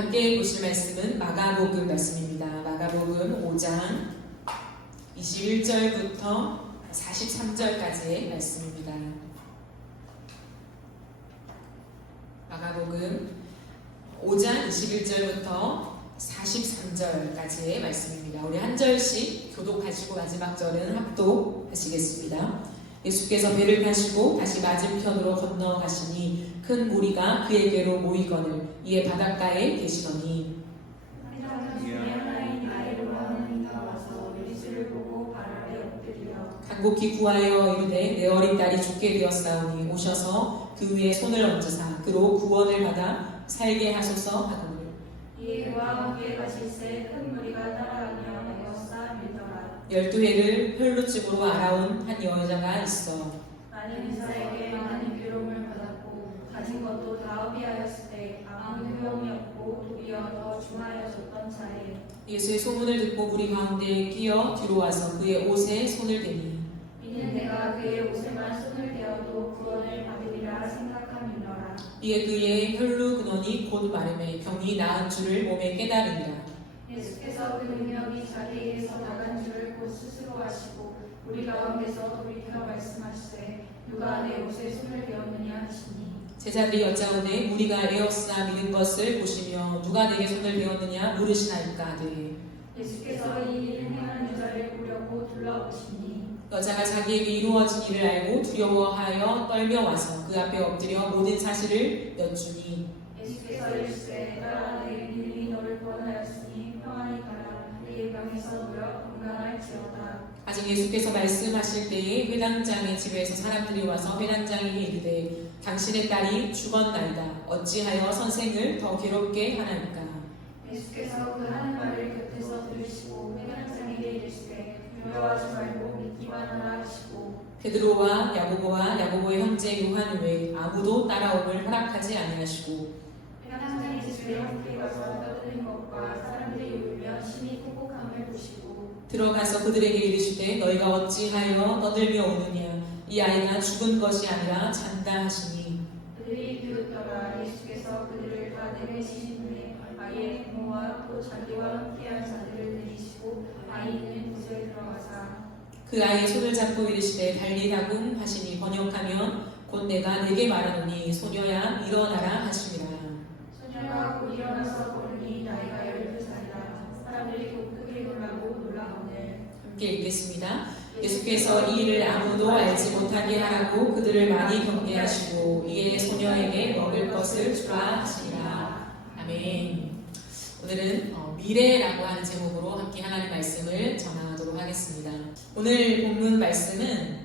함께 보실 말씀은 마가복음 말씀입니다. 마가복음 5장 21절부터 43절까지의 말씀입니다. 마가복음 5장 21절부터 43절까지의 말씀입니다. 우리 한 절씩 교독하시고 마지막 절은 합독하시겠습니다. 예수께서 배를 타시고 다시 맞은편으로 건너가시니 큰 무리가 그에게로 모이거늘 이에 바닷가에 계시더니 간곡히 구하여 이르되 내 어린 딸이 죽게 되었사오니 오셔서 그 위에 손을 얹으사 그로 구원을 받아 살게 하소서 하거늘 이에 그와 함께 가실새 큰 무리가 따라가며 에워싸 밀더라. 12해를 혈루증으로 알아온 한 여자가 있어 나는 의사에게 많은 괴로움을 받았고 가진 것도 다 허비하였을 때 아무 효용이 없고 도리어 더 중하여졌던 자에 예수의 소문을 듣고 무리 가운데에 끼어 뒤로 와서 그의 옷에 손을 대니 이는 내가 그의 옷에만 손을 대어도 구원을 받으리라 생각함이더라. 이에 그의 혈루 근원이 곧 마름에 병이 나은 줄을 몸에 깨달으니라. 예수께서 그 능력이 자기에게서 나간 줄을 곧 스스로 아시고 우리 가운데서 돌이켜 말씀하시되 누가 내 옷에 손을 대었느냐 하시니 제자들이 여짜오되 무리가 에워싸 믿은 것을 보시며 누가 내게 손을 대었느냐 물으시나이까 하되 예수께서 이 일을 행하는 자를 보려고 둘러보시니 여자가 자기에게 이루어진 일을 알고 두려워하여 떨며 와서 그 앞에 엎드려 모든 사실을 여쭈니 예수께서 이르시되 딸아 내 믿음이 너를 구원하였으니 평안히 가라 네 병에서 놓여 건강할지어다. 아직 예수께서 말씀하실 때에 회당장의 집에서 사람들이 와서 회당장에게 이르되 당신의 딸이 죽었나이다 어찌하여 선생을 더 괴롭게 하나이까. 예수께서 그 하는 말을 곁에서 들으시고 회당장에게 이르시되 두려워하지 말고 믿기만 하라 하시고 베드로와 야고보의 형제 요한 외에 아무도 따라옴을 허락하지 아니하시고 회당장의 집에 함께 가서 떠드는 것과 사람들이 울며 심히 쿵쿵함을 보시고 들어가서 그들에게 이르시되 너희가 어찌하여 떠들며 오느냐 이 아이가 죽은 것이 아니라 잔다 하시니 그들이 비웃더라. 예수께서 그들을 다 내내시신 후에 아이의 부모와 또 자기와 함께한 자들을 내리시고 아이 있는 곳에 들어가사 그 아이의 손을 잡고 이르시되 달리다금 하시니 번역하면 곧 내가 네게 말하노니 소녀야 일어나라 하시니라. 소녀가 곧 일어나서 보니 나이가 12살이라. 사람들이 곧 크게 놀라고 놀라오늘 함께 읽겠습니다. 예수께서 이 일을 아무도 알지 못하게 하라고 그들을 많이 경계하시고 이에 소녀에게 먹을 것을 주라 하시니라. 아멘. 오늘은 미래라고 하는 제목으로 함께 하나님의 말씀을 전하도록 하겠습니다. 오늘 본문 말씀은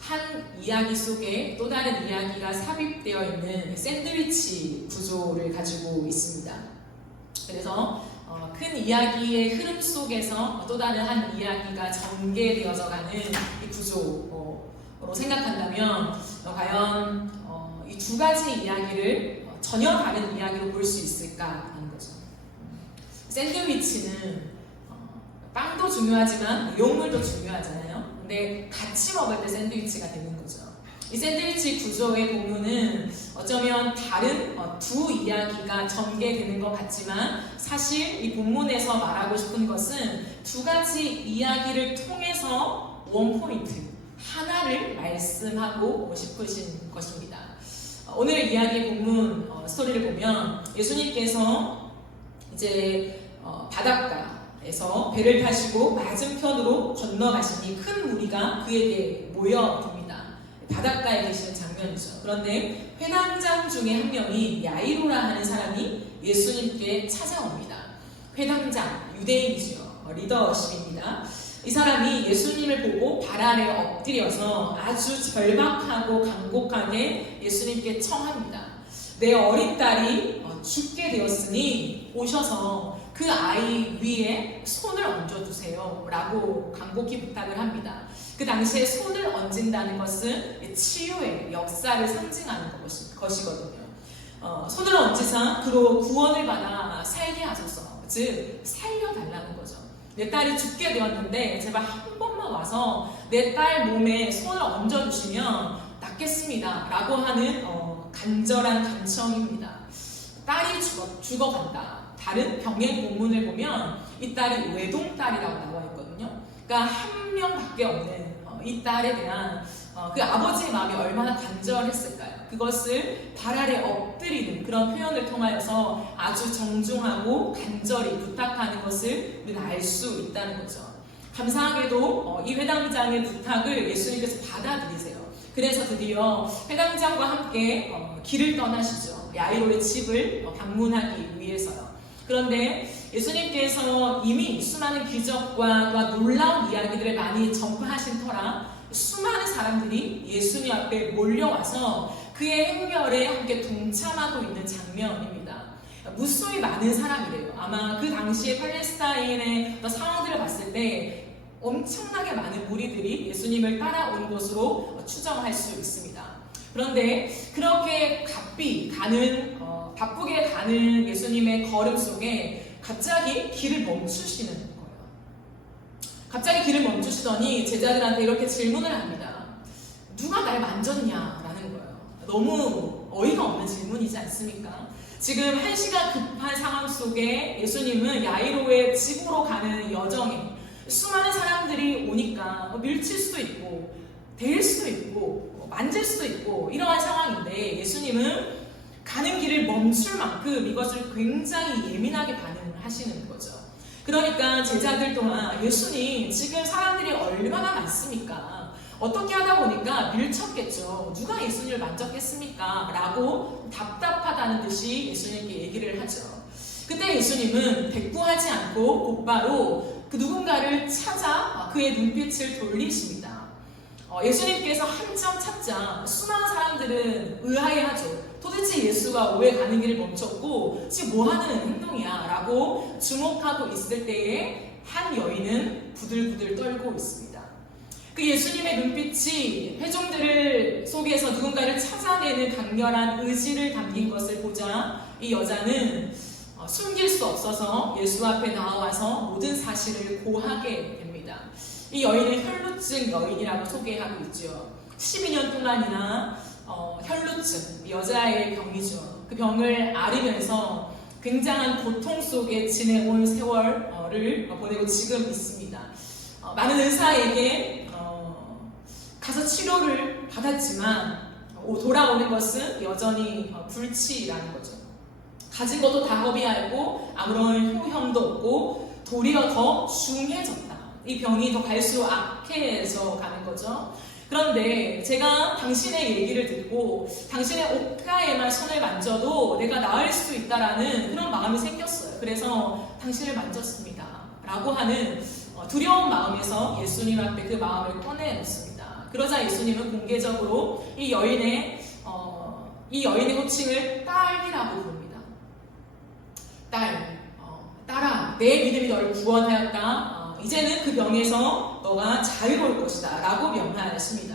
한 이야기 속에 또 다른 이야기가 삽입되어 있는 샌드위치 구조를 가지고 있습니다. 그래서 큰 이야기의 흐름 속에서 또 다른 한 이야기가 전개되어져 가는 이 구조로 생각한다면 과연 이 두 가지 이야기를 전혀 다른 이야기로 볼 수 있을까 하는 거죠. 샌드위치는 빵도 중요하지만 내용물도 중요하잖아요. 근데 같이 먹을 때 샌드위치가 되는 거죠. 이 샌드위치 구조의 본문은 어쩌면 다른 두 이야기가 전개되는 것 같지만 사실 이 본문에서 말하고 싶은 것은 두 가지 이야기를 통해서 원포인트 하나를 말씀하고 싶으신 것입니다. 오늘 이야기의 본문 스토리를 보면 예수님께서 이제 바닷가에서 배를 타시고 맞은편으로 건너가시니 큰 무리가 그에게 모여듭니다. 바닷가에 계시는 장면이죠. 그런데 회당장 중에 한 명이 야이로라 하는 사람이 예수님께 찾아옵니다. 회당장, 유대인이죠. 리더십입니다. 이 사람이 예수님을 보고 발 아래 엎드려서 아주 절박하고 간곡하게 예수님께 청합니다. 내 어린 딸이 죽게 되었으니 오셔서 그 아이 위에 손을 얹어주세요 라고 간곡히 부탁을 합니다. 그 당시에 손을 얹는다는 것은 치유의 역사를 상징하는 것이거든요. 손을 얹으사 그로 구원을 받아 살게 하소서, 즉 살려달라는 거죠. 내 딸이 죽게 되었는데 제발 한 번만 와서 내 딸 몸에 손을 얹어주시면 낫겠습니다 라고 하는 간절한 간청입니다. 딸이 죽어간다. 다른 병행 본문을 보면 이 딸이 외동딸이라고 나와 있거든요. 그러니까 한 명밖에 없는 이 딸에 대한 그 아버지의 마음이 얼마나 간절했을까요? 그것을 발 아래 엎드리는 그런 표현을 통하여서 아주 정중하고 간절히 부탁하는 것을 우리는 알 수 있다는 거죠. 감사하게도 이 회당장의 부탁을 예수님께서 받아들이세요. 그래서 드디어 회당장과 함께 길을 떠나시죠. 야이로의 집을 방문하기 위해서요. 그런데 예수님께서 이미 수많은 기적과 놀라운 이야기들을 많이 전파하신 터라 수많은 사람들이 예수님 앞에 몰려와서 그의 행렬에 함께 동참하고 있는 장면입니다. 무수히 많은 사람이래요. 아마 그 당시에 팔레스타인의 상황들을 봤을 때 엄청나게 많은 무리들이 예수님을 따라온 것으로 추정할 수 있습니다. 그런데 그렇게 바쁘게 가는 예수님의 걸음 속에 갑자기 길을 멈추시는 거예요. 갑자기 길을 멈추시더니 제자들한테 이렇게 질문을 합니다. 누가 날 만졌냐라는 거예요. 너무 어이가 없는 질문이지 않습니까? 지금 1시가 급한 상황 속에 예수님은 야이로의 집으로 가는 여정에 수많은 사람들이 오니까 밀칠 수도 있고 데일 수도 있고 만질 수도 있고 이러한 상황인데 예수님은 가는 길을 멈출 만큼 이것을 굉장히 예민하게 반응하시는 거죠. 그러니까 제자들 동안 예수님 지금 사람들이 얼마나 많습니까? 어떻게 하다 보니까 밀쳤겠죠. 누가 예수님을 만졌겠습니까? 라고 답답하다는 듯이 예수님께 얘기를 하죠. 그때 예수님은 대꾸하지 않고 곧바로 그 누군가를 찾아 그의 눈빛을 돌리십니다. 예수님께서 한참 찾자 수많은 사람들은 의아해하죠. 도대체 예수가 왜 가는 길을 멈췄고 지금 뭐하는 행동이야? 라고 주목하고 있을 때에 한 여인은 부들부들 떨고 있습니다. 그 예수님의 눈빛이 회중들 속에서 누군가를 찾아내는 강렬한 의지를 담긴 것을 보자 이 여자는 숨길 수 없어서 예수 앞에 나와서 모든 사실을 고하게 됩니다. 이 여인은 혈루증 여인이라고 소개하고 있죠. 12년 동안이나 혈루증, 여자의 병이죠. 그 병을 앓으면서 굉장한 고통 속에 지내온 세월을 보내고 지금 있습니다. 많은 의사에게 가서 치료를 받았지만 돌아오는 것은 여전히 불치라는 거죠. 가진 것도 다 허비하고 아무런 효험도 없고 도리어 더 중해졌다. 이 병이 더 갈수록 악해져 가는 거죠. 그런데 제가 당신의 얘기를 듣고 당신의 옷가에만 손을 만져도 내가 나을 수 있다라는 그런 마음이 생겼어요. 그래서 당신을 만졌습니다. 라고 하는 두려운 마음에서 예수님 앞에 그 마음을 꺼내놓습니다. 그러자 예수님은 공개적으로 이 여인의 호칭을 딸이라고 부릅니다. 딸아, 내 믿음이 너를 구원하였다. 이제는 그 병에서 너가 자유로울 것이다. 라고 명하였습니다.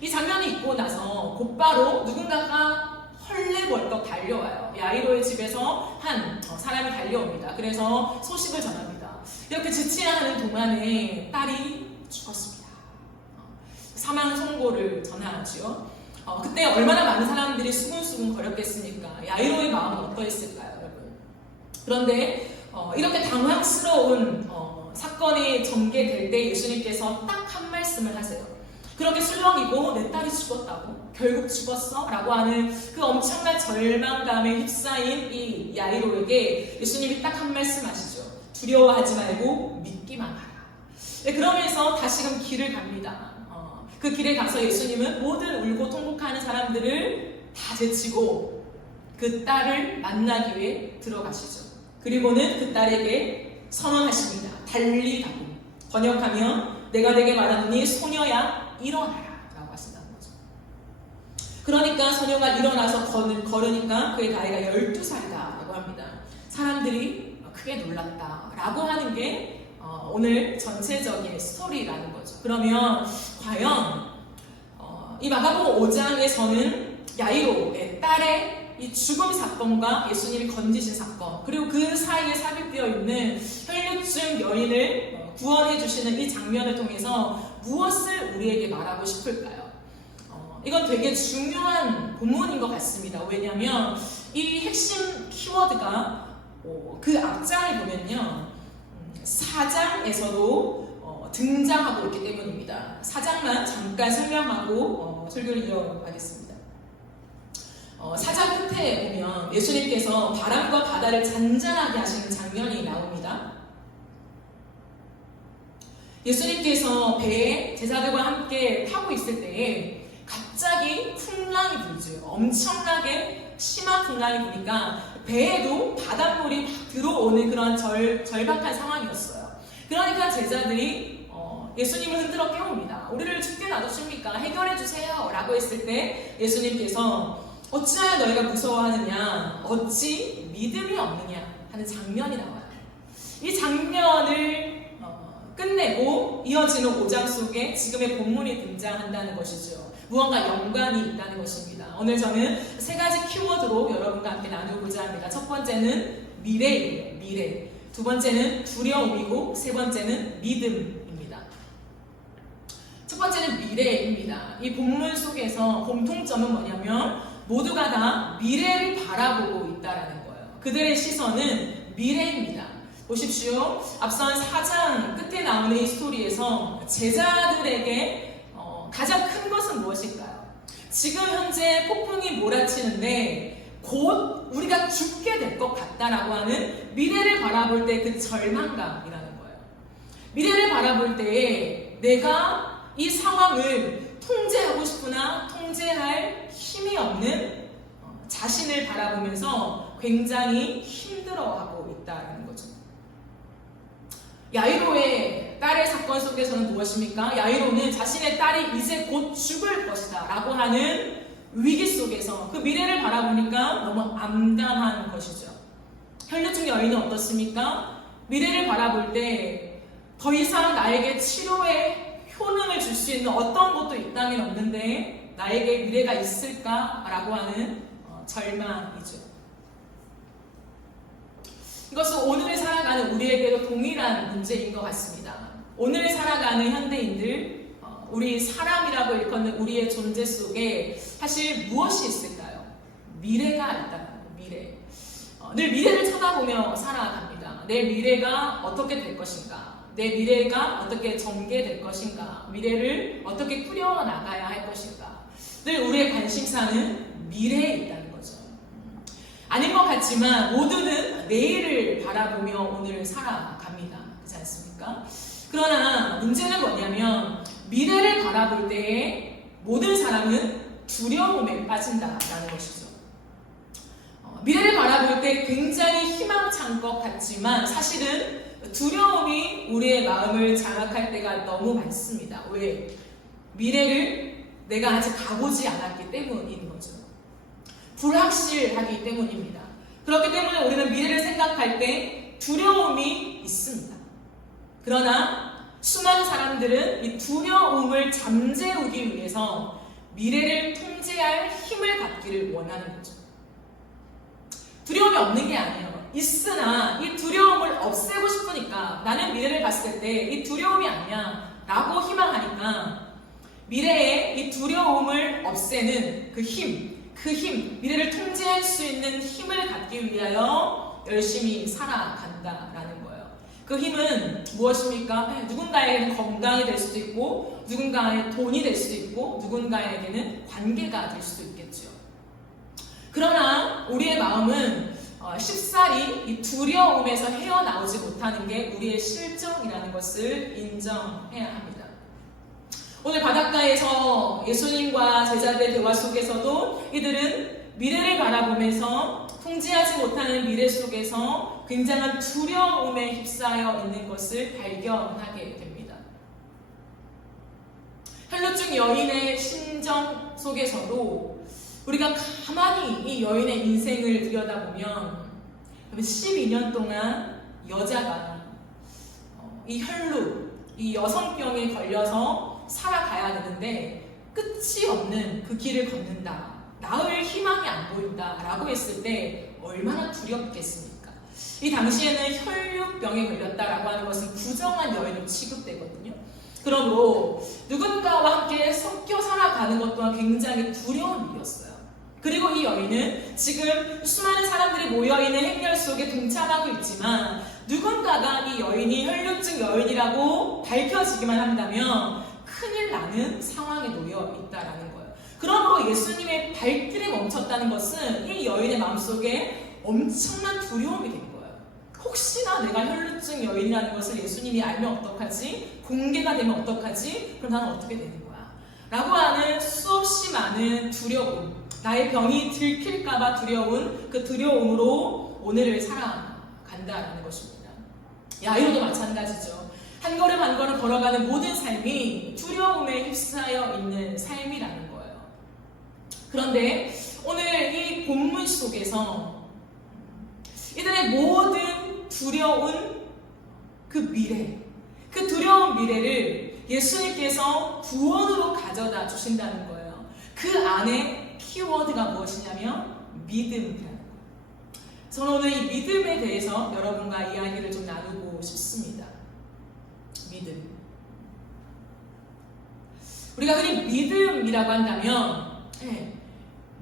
이 장면이 있고 나서 곧바로 누군가가 헐레벌떡 달려와요. 야이로의 집에서 한 사람이 달려옵니다. 그래서 소식을 전합니다. 이렇게 지체하는 동안에 딸이 죽었습니다. 사망 선고를 전하지요. 그때 얼마나 많은 사람들이 수군수군 거렸겠습니까? 야이로의 마음은 어떠했을까요, 여러분? 그런데 이렇게 당황스러운 사건이 전개될 때 예수님께서 딱 한 말씀을 하세요. 그렇게 술렁이고 내 딸이 죽었다고? 결국 죽었어? 라고 하는 그 엄청난 절망감에 휩싸인 이 야이로에게 예수님이 딱 한 말씀 하시죠. 두려워하지 말고 믿기만 하라. 네, 그러면서 다시금 길을 갑니다. 그 길에 가서 예수님은 모든 울고 통곡하는 사람들을 다 제치고 그 딸을 만나기 위해 들어가시죠. 그리고는 그 딸에게 선언하십니다. 달리다고. 번역하면 내가 내게 말하노니 소녀야 일어나라 라고 하신다는 거죠. 그러니까 소녀가 일어나서 걸으니까 그의 나이가 12살이다 라고 합니다. 사람들이 크게 놀랐다 라고 하는 게 오늘 전체적인 스토리라는 거죠. 그러면 과연 이 마가복음 5장에서는 야이로의 딸의 이 죽음 사건과 예수님이 건지신 사건, 그리고 그 사이에 삽입되어 있는 혈루증 여인을 구원해 주시는 이 장면을 통해서 무엇을 우리에게 말하고 싶을까요? 이건 되게 중요한 본문인 것 같습니다. 왜냐하면 이 핵심 키워드가 그 앞장을 보면요, 4장에서도 등장하고 있기 때문입니다. 4장만 잠깐 설명하고 설교를 이어가겠습니다. 4장 끝에 보면 예수님께서 바람과 바다를 잔잔하게 하시는 장면이 나옵니다. 예수님께서 배에 제자들과 함께 타고 있을 때에 갑자기 풍랑이 불죠. 엄청나게 심한 풍랑이 부니까 배에도 바닷물이 막 들어오는 그런 절박한 상황이었어요. 그러니까 제자들이 예수님을 흔들어 깨웁니다. 우리를 죽게 놔두십니까? 해결해 주세요 라고 했을 때 예수님께서 어찌하여 너희가 무서워하느냐, 어찌 믿음이 없느냐 하는 장면이 나와요. 이 장면을 끝내고 이어지는 5장 속에 지금의 본문이 등장한다는 것이죠. 무언가 연관이 있다는 것입니다. 오늘 저는 3가지 키워드로 여러분과 함께 나누고자 합니다. 첫 번째는 미래이에요. 미래. 두 번째는 두려움이고, 세 번째는 믿음입니다. 첫 번째는 미래입니다. 이 본문 속에서 공통점은 뭐냐면 모두가 다 미래를 바라보고 있다는 거예요. 그들의 시선은 미래입니다. 보십시오. 앞선 4장 끝에 나오는 이 스토리에서 제자들에게 가장 큰 것은 무엇일까요? 지금 현재 폭풍이 몰아치는데 곧 우리가 죽게 될 것 같다라고 하는 미래를 바라볼 때 그 절망감이라는 거예요. 미래를 바라볼 때에 내가 이 상황을 통제하고 싶으나 통제할 힘이 없는 자신을 바라보면서 굉장히 힘들어하고 있다는 거죠. 야이로의 딸의 사건 속에서는 무엇입니까? 야이로는 자신의 딸이 이제 곧 죽을 것이다 라고 하는 위기 속에서 그 미래를 바라보니까 너무 암담한 것이죠. 혈류증 여인은 어떻습니까? 미래를 바라볼 때 더 이상 나에게 치료의 효능을 줄 수 있는 어떤 것도 이 땅에 없는데 나에게 미래가 있을까라고 하는 절망이죠. 이것은 오늘을 살아가는 우리에게도 동일한 문제인 것 같습니다. 오늘 살아가는 현대인들, 우리 사람이라고 일컫는 우리의 존재 속에 사실 무엇이 있을까요? 미래가 있다는 거예요. 미래. 늘 미래를 쳐다보며 살아갑니다. 내 미래가 어떻게 될 것인가? 내 미래가 어떻게 전개될 것인가? 미래를 어떻게 꾸려나가야 할 것인가? 늘 우리의 관심사는 미래에 있다는 거죠. 아닌 것 같지만 모두는 내일을 바라보며 오늘을 살아갑니다. 그렇지 않습니까? 그러나 문제는 뭐냐면 미래를 바라볼 때에 모든 사람은 두려움에 빠진다라는 것이죠. 미래를 바라볼 때 굉장히 희망찬 것 같지만 사실은 두려움이 우리의 마음을 장악할 때가 너무 많습니다. 왜? 미래를 내가 아직 가보지 않았기 때문인 거죠. 불확실하기 때문입니다. 그렇기 때문에 우리는 미래를 생각할 때 두려움이 있습니다. 그러나 수많은 사람들은 이 두려움을 잠재우기 위해서 미래를 통제할 힘을 갖기를 원하는 거죠. 두려움이 없는 게 아니에요. 있으나 이 두려움을 없애고 싶으니까 나는 미래를 봤을 때 이 두려움이 아니야 라고 희망하니까 미래에 이 두려움을 없애는 그 힘, 미래를 통제할 수 있는 힘을 갖기 위하여 열심히 살아간다라는 거예요. 그 힘은 무엇입니까? 누군가에게는 건강이 될 수도 있고, 누군가의 돈이 될 수도 있고, 누군가에게는 관계가 될 수도 있겠죠. 그러나 우리의 마음은 쉽사리 이 두려움에서 헤어나오지 못하는 게 우리의 실정이라는 것을 인정해야 합니다. 오늘 바닷가에서 예수님과 제자들의 대화 속에서도 이들은 미래를 바라보면서 통제하지 못하는 미래 속에서 굉장한 두려움에 휩싸여 있는 것을 발견하게 됩니다. 혈류증 여인의 심정 속에서도 우리가 가만히 이 여인의 인생을 들여다보면 12년 동안 여자가 이 혈루, 이 여성병에 걸려서 살아가야 되는데 끝이 없는 그 길을 걷는다. 나을 희망이 안 보인다 라고 했을 때 얼마나 두렵겠습니까? 이 당시에는 혈류병에 걸렸다라고 하는 것은 부정한 여인으로 취급되거든요. 그러므로 누군가와 함께 섞여 살아가는 것 또한 굉장히 두려운 일이었어요. 그리고 이 여인은 지금 수많은 사람들이 모여있는 행렬 속에 동참하고 있지만 누군가가 이 여인이 혈류증 여인이라고 밝혀지기만 한다면 큰일 나는 상황에 놓여 있다라는 거예요. 그러므로 예수님의 발길이 멈췄다는 것은 이 여인의 마음속에 엄청난 두려움이 된 거예요. 혹시나 내가 혈류증 여인이라는 것을 예수님이 알면 어떡하지? 공개가 되면 어떡하지? 그럼 나는 어떻게 되는 거야? 라고 하는 수없이 많은 두려움, 나의 병이 들킬까봐 두려운 그 두려움으로 오늘을 살아간다라는 것입니다. 야이로도 마찬가지죠. 한 걸음 한 걸음 걸어가는 모든 삶이 두려움에 휩싸여 있는 삶이라는 거예요. 그런데 오늘 이 본문 속에서 이들의 모든 두려운 그 미래, 그 두려운 미래를 예수님께서 구원으로 가져다 주신다는 거예요. 그 안에 키워드가 무엇이냐면 믿음이라는 거예요. 저는 오늘 이 믿음에 대해서 여러분과 이야기를 좀 나누고 싶습니다. 믿음. 우리가 흔히 믿음이라고 한다면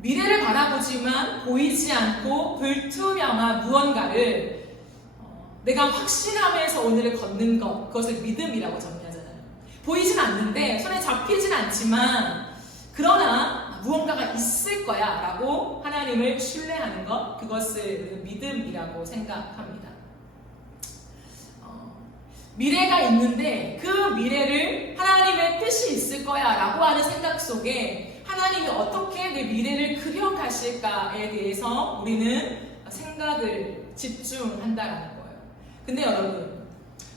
미래를 바라보지만 보이지 않고 불투명한 무언가를 내가 확신하면서 오늘을 걷는 것, 그것을 믿음이라고 정의하잖아요. 보이진 않는데 손에 잡히진 않지만 그러나 무언가가 있을 거야 라고 하나님을 신뢰하는 것, 그것을 믿음이라고 생각합니다. 미래가 있는데 그 미래를 하나님의 뜻이 있을 거야 라고 하는 생각 속에 하나님이 어떻게 내 미래를 그려가실까에 대해서 우리는 생각을 집중한다라는 거예요. 근데 여러분,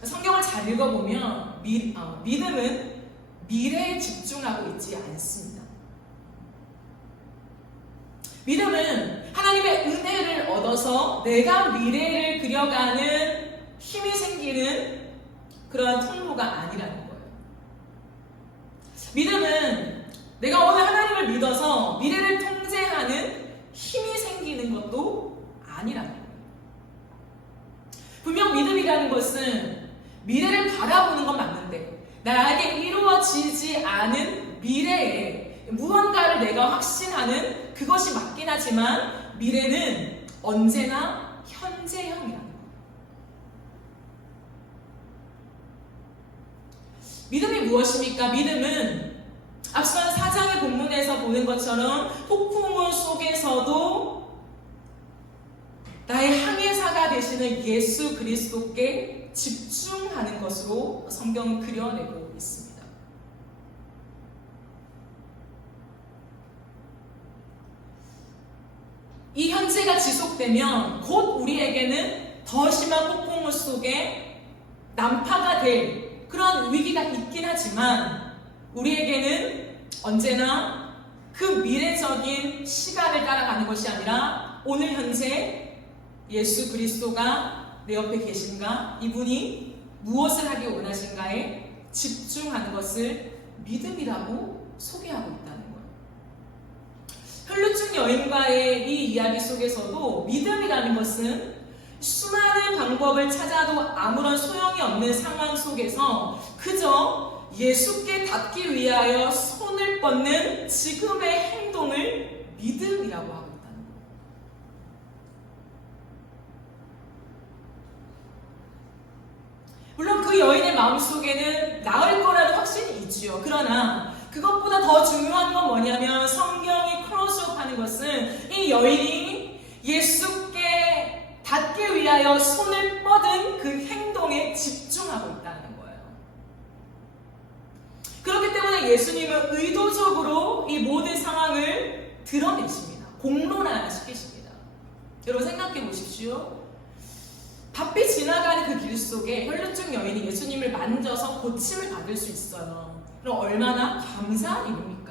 성경을 잘 읽어보면 믿음은 미래에 집중하고 있지 않습니다. 믿음은 하나님의 은혜를 얻어서 내가 미래를 그려가는 힘이 생기는 그런 통로가 아니라는 거예요. 믿음은 내가 오늘 하나님을 믿어서 미래를 통제하는 힘이 생기는 것도 아니라는 거예요. 분명 믿음이라는 것은 미래를 바라보는 건 맞는데 나에게 이루어지지 않은 미래에 무언가를 내가 확신하는 그것이 맞긴 하지만 미래는 언제나 현재형이라는 거예요. 믿음이 무엇입니까? 믿음은 앞선 4장의 본문에서 보는 것처럼 폭풍우 속에서도 나의 항해사가 되시는 예수 그리스도께 집중하는 것으로 성경은 그려내고 있습니다. 이 현재가 지속되면 곧 우리에게는 더 심한 폭풍우 속에 난파가 될 그런 위기가 있긴 하지만 우리에게는 언제나 그 미래적인 시간을 따라가는 것이 아니라 오늘 현재 예수 그리스도가 내 옆에 계신가? 이분이 무엇을 하기 원하신가에 집중하는 것을 믿음이라고 소개하고 있다는 거예요. 혈류증 여인과의 이 이야기 속에서도 믿음이라는 것은 수많은 방법을 찾아도 아무런 소용이 없는 상황 속에서 그저 예수께 닿기 위하여 손을 뻗는 지금의 행동을 믿음이라고 하고 있다는 거예요. 물론 그 여인의 마음속에는 나을 거라는 확신이 있지요. 그러나 그것보다 더 중요한 건 뭐냐면 성경이 크로스업하는 것은 이 여인이 예수께 닿기 위하여 손을 뻗은 그 행동에 집중하고 있다는 거예요. 그렇기 때문에 예수님은 의도적으로 이 모든 상황을 드러내십니다. 공론화시키십니다. 여러분 생각해 보십시오. 바삐 지나가는 그 길 속에 혈류증 여인이 예수님을 만져서 고침을 받을 수 있어요. 그럼 얼마나 감사한 일입니까?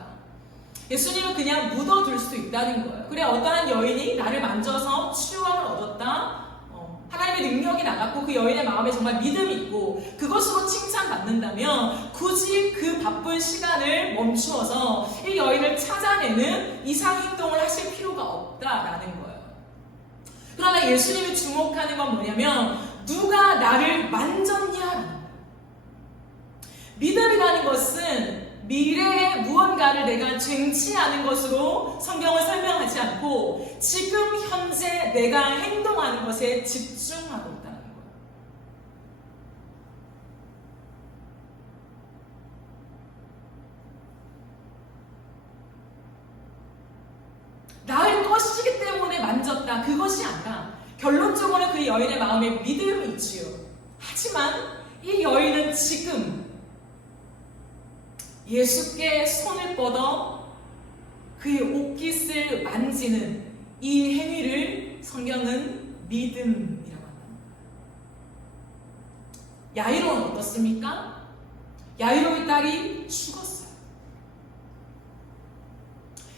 예수님은 그냥 묻어둘 수도 있다는 거예요. 그래 어떠한 여인이 나를 만져서 치유함을 얻었다. 하나님의 능력이 나갔고 그 여인의 마음에 정말 믿음이 있고 그것으로 칭찬받는다면 굳이 그 바쁜 시간을 멈추어서 이 여인을 찾아내는 이상 행동을 하실 필요가 없다라는 거예요. 그러나 예수님이 주목하는 건 뭐냐면 누가 나를 만졌냐라는 거예요. 믿음이라는 것은 미래의 무언가를 내가 쟁취하는 것으로 성경을 설명하지 않고 지금 현재 내가 행동하는 것에 집중하고 있다는 거예요. 나을 것이기 때문에 만졌다, 그것이 아니라 결론적으로는 그 여인의 마음에 믿음이 있지요. 하지만 이 여인은 지금 예수께 손을 뻗어 그의 옷깃을 만지는 이 행위를 성경은 믿음이라고 한다. 야이로는 어떻습니까? 야이로의 딸이 죽었어요.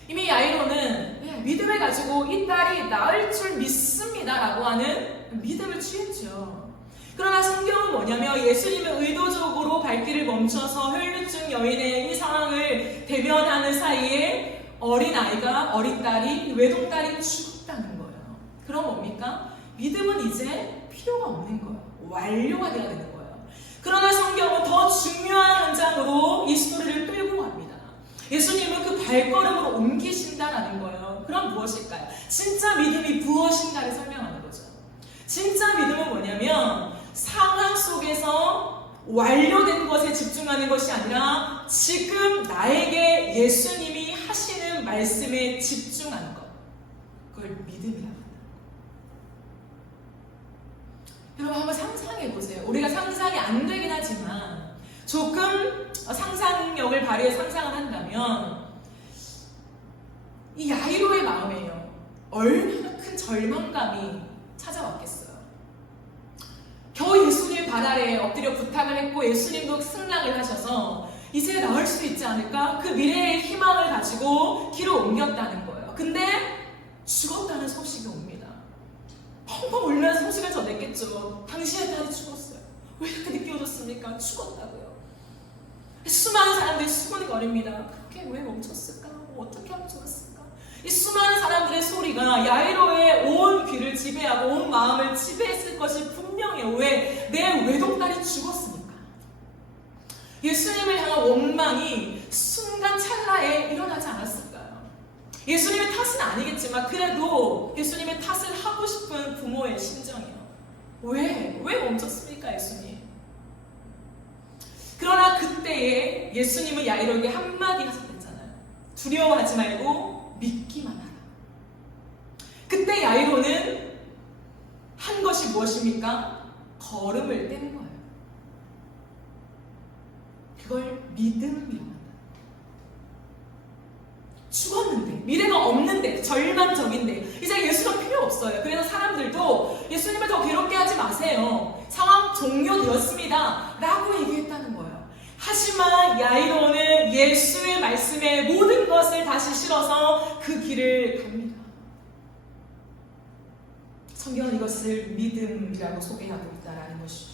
이미 야이로는 믿음을 가지고 이 딸이 나을 줄 믿습니다 라고 하는 믿음을 취했죠. 그러나 성경은 뭐냐면 예수님은 의도적으로 발길을 멈춰서 혈류증 여인의 이 상황을 대변하는 사이에 어린 딸이, 외동딸이 죽었다는 거예요. 그럼 뭡니까? 믿음은 이제 필요가 없는 거예요. 완료가 되어야 되는 거예요. 그러나 성경은 더 중요한 현장으로 이 스토리를 끌고 갑니다. 예수님은 그 발걸음으로 옮기신다라는 거예요. 그럼 무엇일까요? 진짜 믿음이 무엇인가를 설명하는 거죠. 진짜 믿음은 뭐냐면 상황 속에서 완료된 것에 집중하는 것이 아니라 지금 나에게 예수님이 하시는 말씀에 집중하는 것. 그걸 믿음이라고 합니다. 여러분 한번 상상해 보세요. 우리가 상상이 안 되긴 하지만 조금 상상력을 발휘해 상상을 한다면 이 야이로의 마음에요. 얼마나 큰 절망감이 찾아왔겠어요. 겨우 예수님 발 아래에 엎드려 부탁을 했고 예수님도 승낙을 하셔서 이제 나을 수 있지 않을까? 그 미래의 희망을 가지고 길을 옮겼다는 거예요. 근데 죽었다는 소식이 옵니다. 펑펑 울면서 소식을 전했겠죠. 당신의 딸이 죽었어요. 왜 이렇게 늦게 오셨습니까? 죽었다고요. 수많은 사람들이 수군거립니다. 그게 왜 멈췄을까? 어떻게 하면 좋았을까? 이 수많은 사람들의 소리가 야이로의 온 귀를 지배하고 온 마음을 지배했을 것이 분명해요. 왜? 내 외동딸이 죽었으니까. 예수님을 향한 원망이 순간 찰나에 일어나지 않았을까요? 예수님의 탓은 아니겠지만 그래도 예수님의 탓을 하고 싶은 부모의 심정이에요. 왜 멈췄습니까, 예수님? 그러나 그때에 예수님은 야이로에게 한마디 하셨잖아요. 두려워하지 말고 믿기만 하라. 그때 야이로는 한 것이 무엇입니까? 걸음을 뗀 거예요. 그걸 믿음이라고 한다. 죽었는데, 미래가 없는데, 절망적인데 이제 예수가 필요 없어요. 그래서 사람들도 예수님을 더 괴롭게 하지 마세요. 상황 종료되었습니다 라고 얘기했다는 거예요. 하지만 야이로는 예수의 말씀에 모든 것을 다시 실어서 그 길을 갑니다. 성경은 이것을 믿음이라고 소개하고 있다는 것이죠.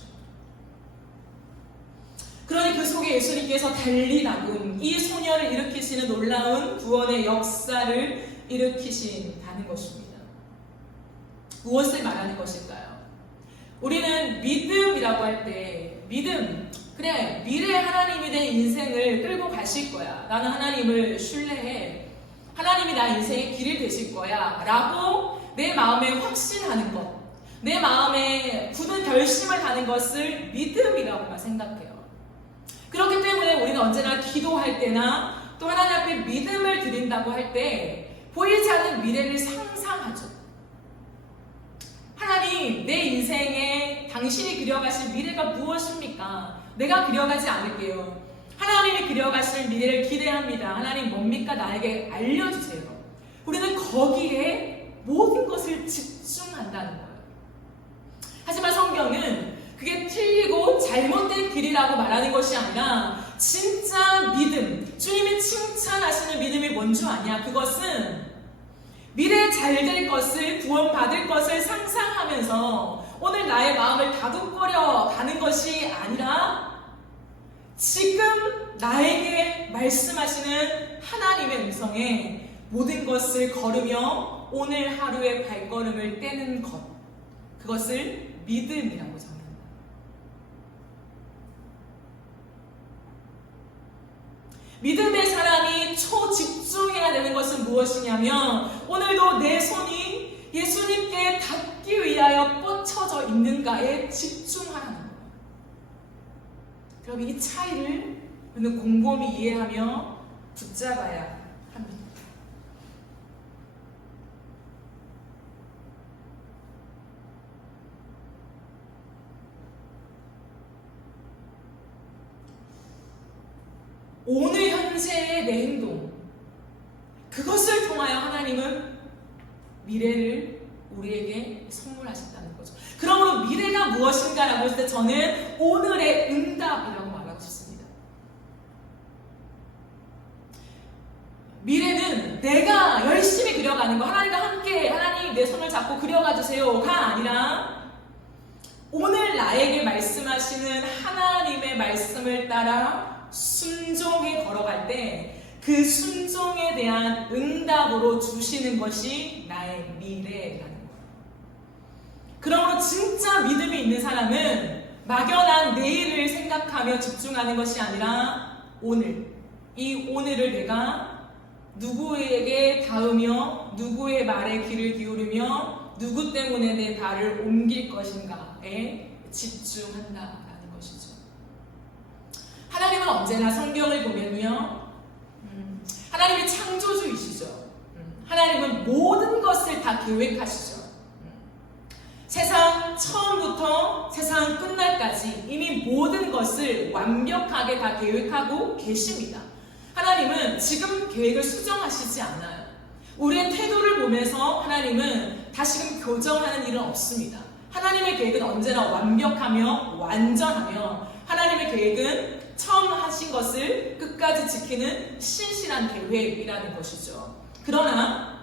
그러니 그 속에 예수님께서 달리 나군 이 소녀를 일으키시는 놀라운 구원의 역사를 일으키신다는 것입니다. 무엇을 말하는 것일까요? 우리는 믿음이라고 할 때 믿음, 그래 미래 하나님이 내 인생을 끌고 가실 거야. 나는 하나님을 신뢰해. 하나님이 나 인생의 길을 되실 거야 라고 내 마음에 확신하는 것, 내 마음에 굳은 결심을 하는 것을 믿음이라고만 생각해요. 그렇기 때문에 우리는 언제나 기도할 때나 또 하나님 앞에 믿음을 드린다고 할 때 보이지 않는 미래를 상상하죠. 하나님, 내 인생에 당신이 그려가실 미래가 무엇입니까? 내가 그려가지 않을게요. 하나님이 그려가실 미래를 기대합니다. 하나님 뭡니까? 나에게 알려주세요. 우리는 거기에 모든 것을 집중한다는 거예요. 하지만 성경은 그게 틀리고 잘못된 길이라고 말하는 것이 아니라 진짜 믿음, 주님이 칭찬하시는 믿음이 뭔 줄 아냐? 그것은 미래에 잘 될 것을, 구원받을 것을 상상하면서 오늘 나의 마음을 다독거려 가는 것이 아니라 지금 나에게 말씀하시는 하나님의 음성에 모든 것을 걸으며 오늘 하루의 발걸음을 떼는 것, 그것을 믿음이라고 정합니다. 믿음의 사람이 초집중해야 되는 것은 무엇이냐면 오늘도 내 손이 예수님께 뻗쳐져 있는가에 집중하라는 거예요. 그럼 이 차이를 우리는 곰곰이 이해하며 붙잡아야 합니다. 오늘 현재의 내 행동, 그것을 통하여 하나님은 미래를 우리에게 선물하신다는 거죠. 그러므로 미래가 무엇인가라고 했을 때 저는 오늘의 응답이라고 말하고 싶습니다. 미래는 내가 열심히 그려가는 거, 하나님과 함께 하나님 내 손을 잡고 그려가 주세요가 아니라 오늘 나에게 말씀하시는 하나님의 말씀을 따라 순종해 걸어갈 때 그 순종에 대한 응답으로 주시는 것이 나의 미래라는 거예요. 그러므로 진짜 믿음이 있는 사람은 막연한 내일을 생각하며 집중하는 것이 아니라 오늘, 이 오늘을 내가 누구에게 닿으며 누구의 말에 귀를 기울이며 누구 때문에 내 발을 옮길 것인가에 집중한다라는 것이죠. 하나님은 언제나 성경을 보면요, 하나님이 창조주이시죠. 하나님은 모든 것을 다 계획하시죠. 세상 처음부터 세상 끝날까지 이미 모든 것을 완벽하게 다 계획하고 계십니다. 하나님은 지금 계획을 수정하시지 않아요. 우리의 태도를 보면서 하나님은 다시금 교정하는 일은 없습니다. 하나님의 계획은 언제나 완벽하며 완전하며 하나님의 계획은 처음 하신 것을 끝까지 지키는 신실한 계획이라는 것이죠. 그러나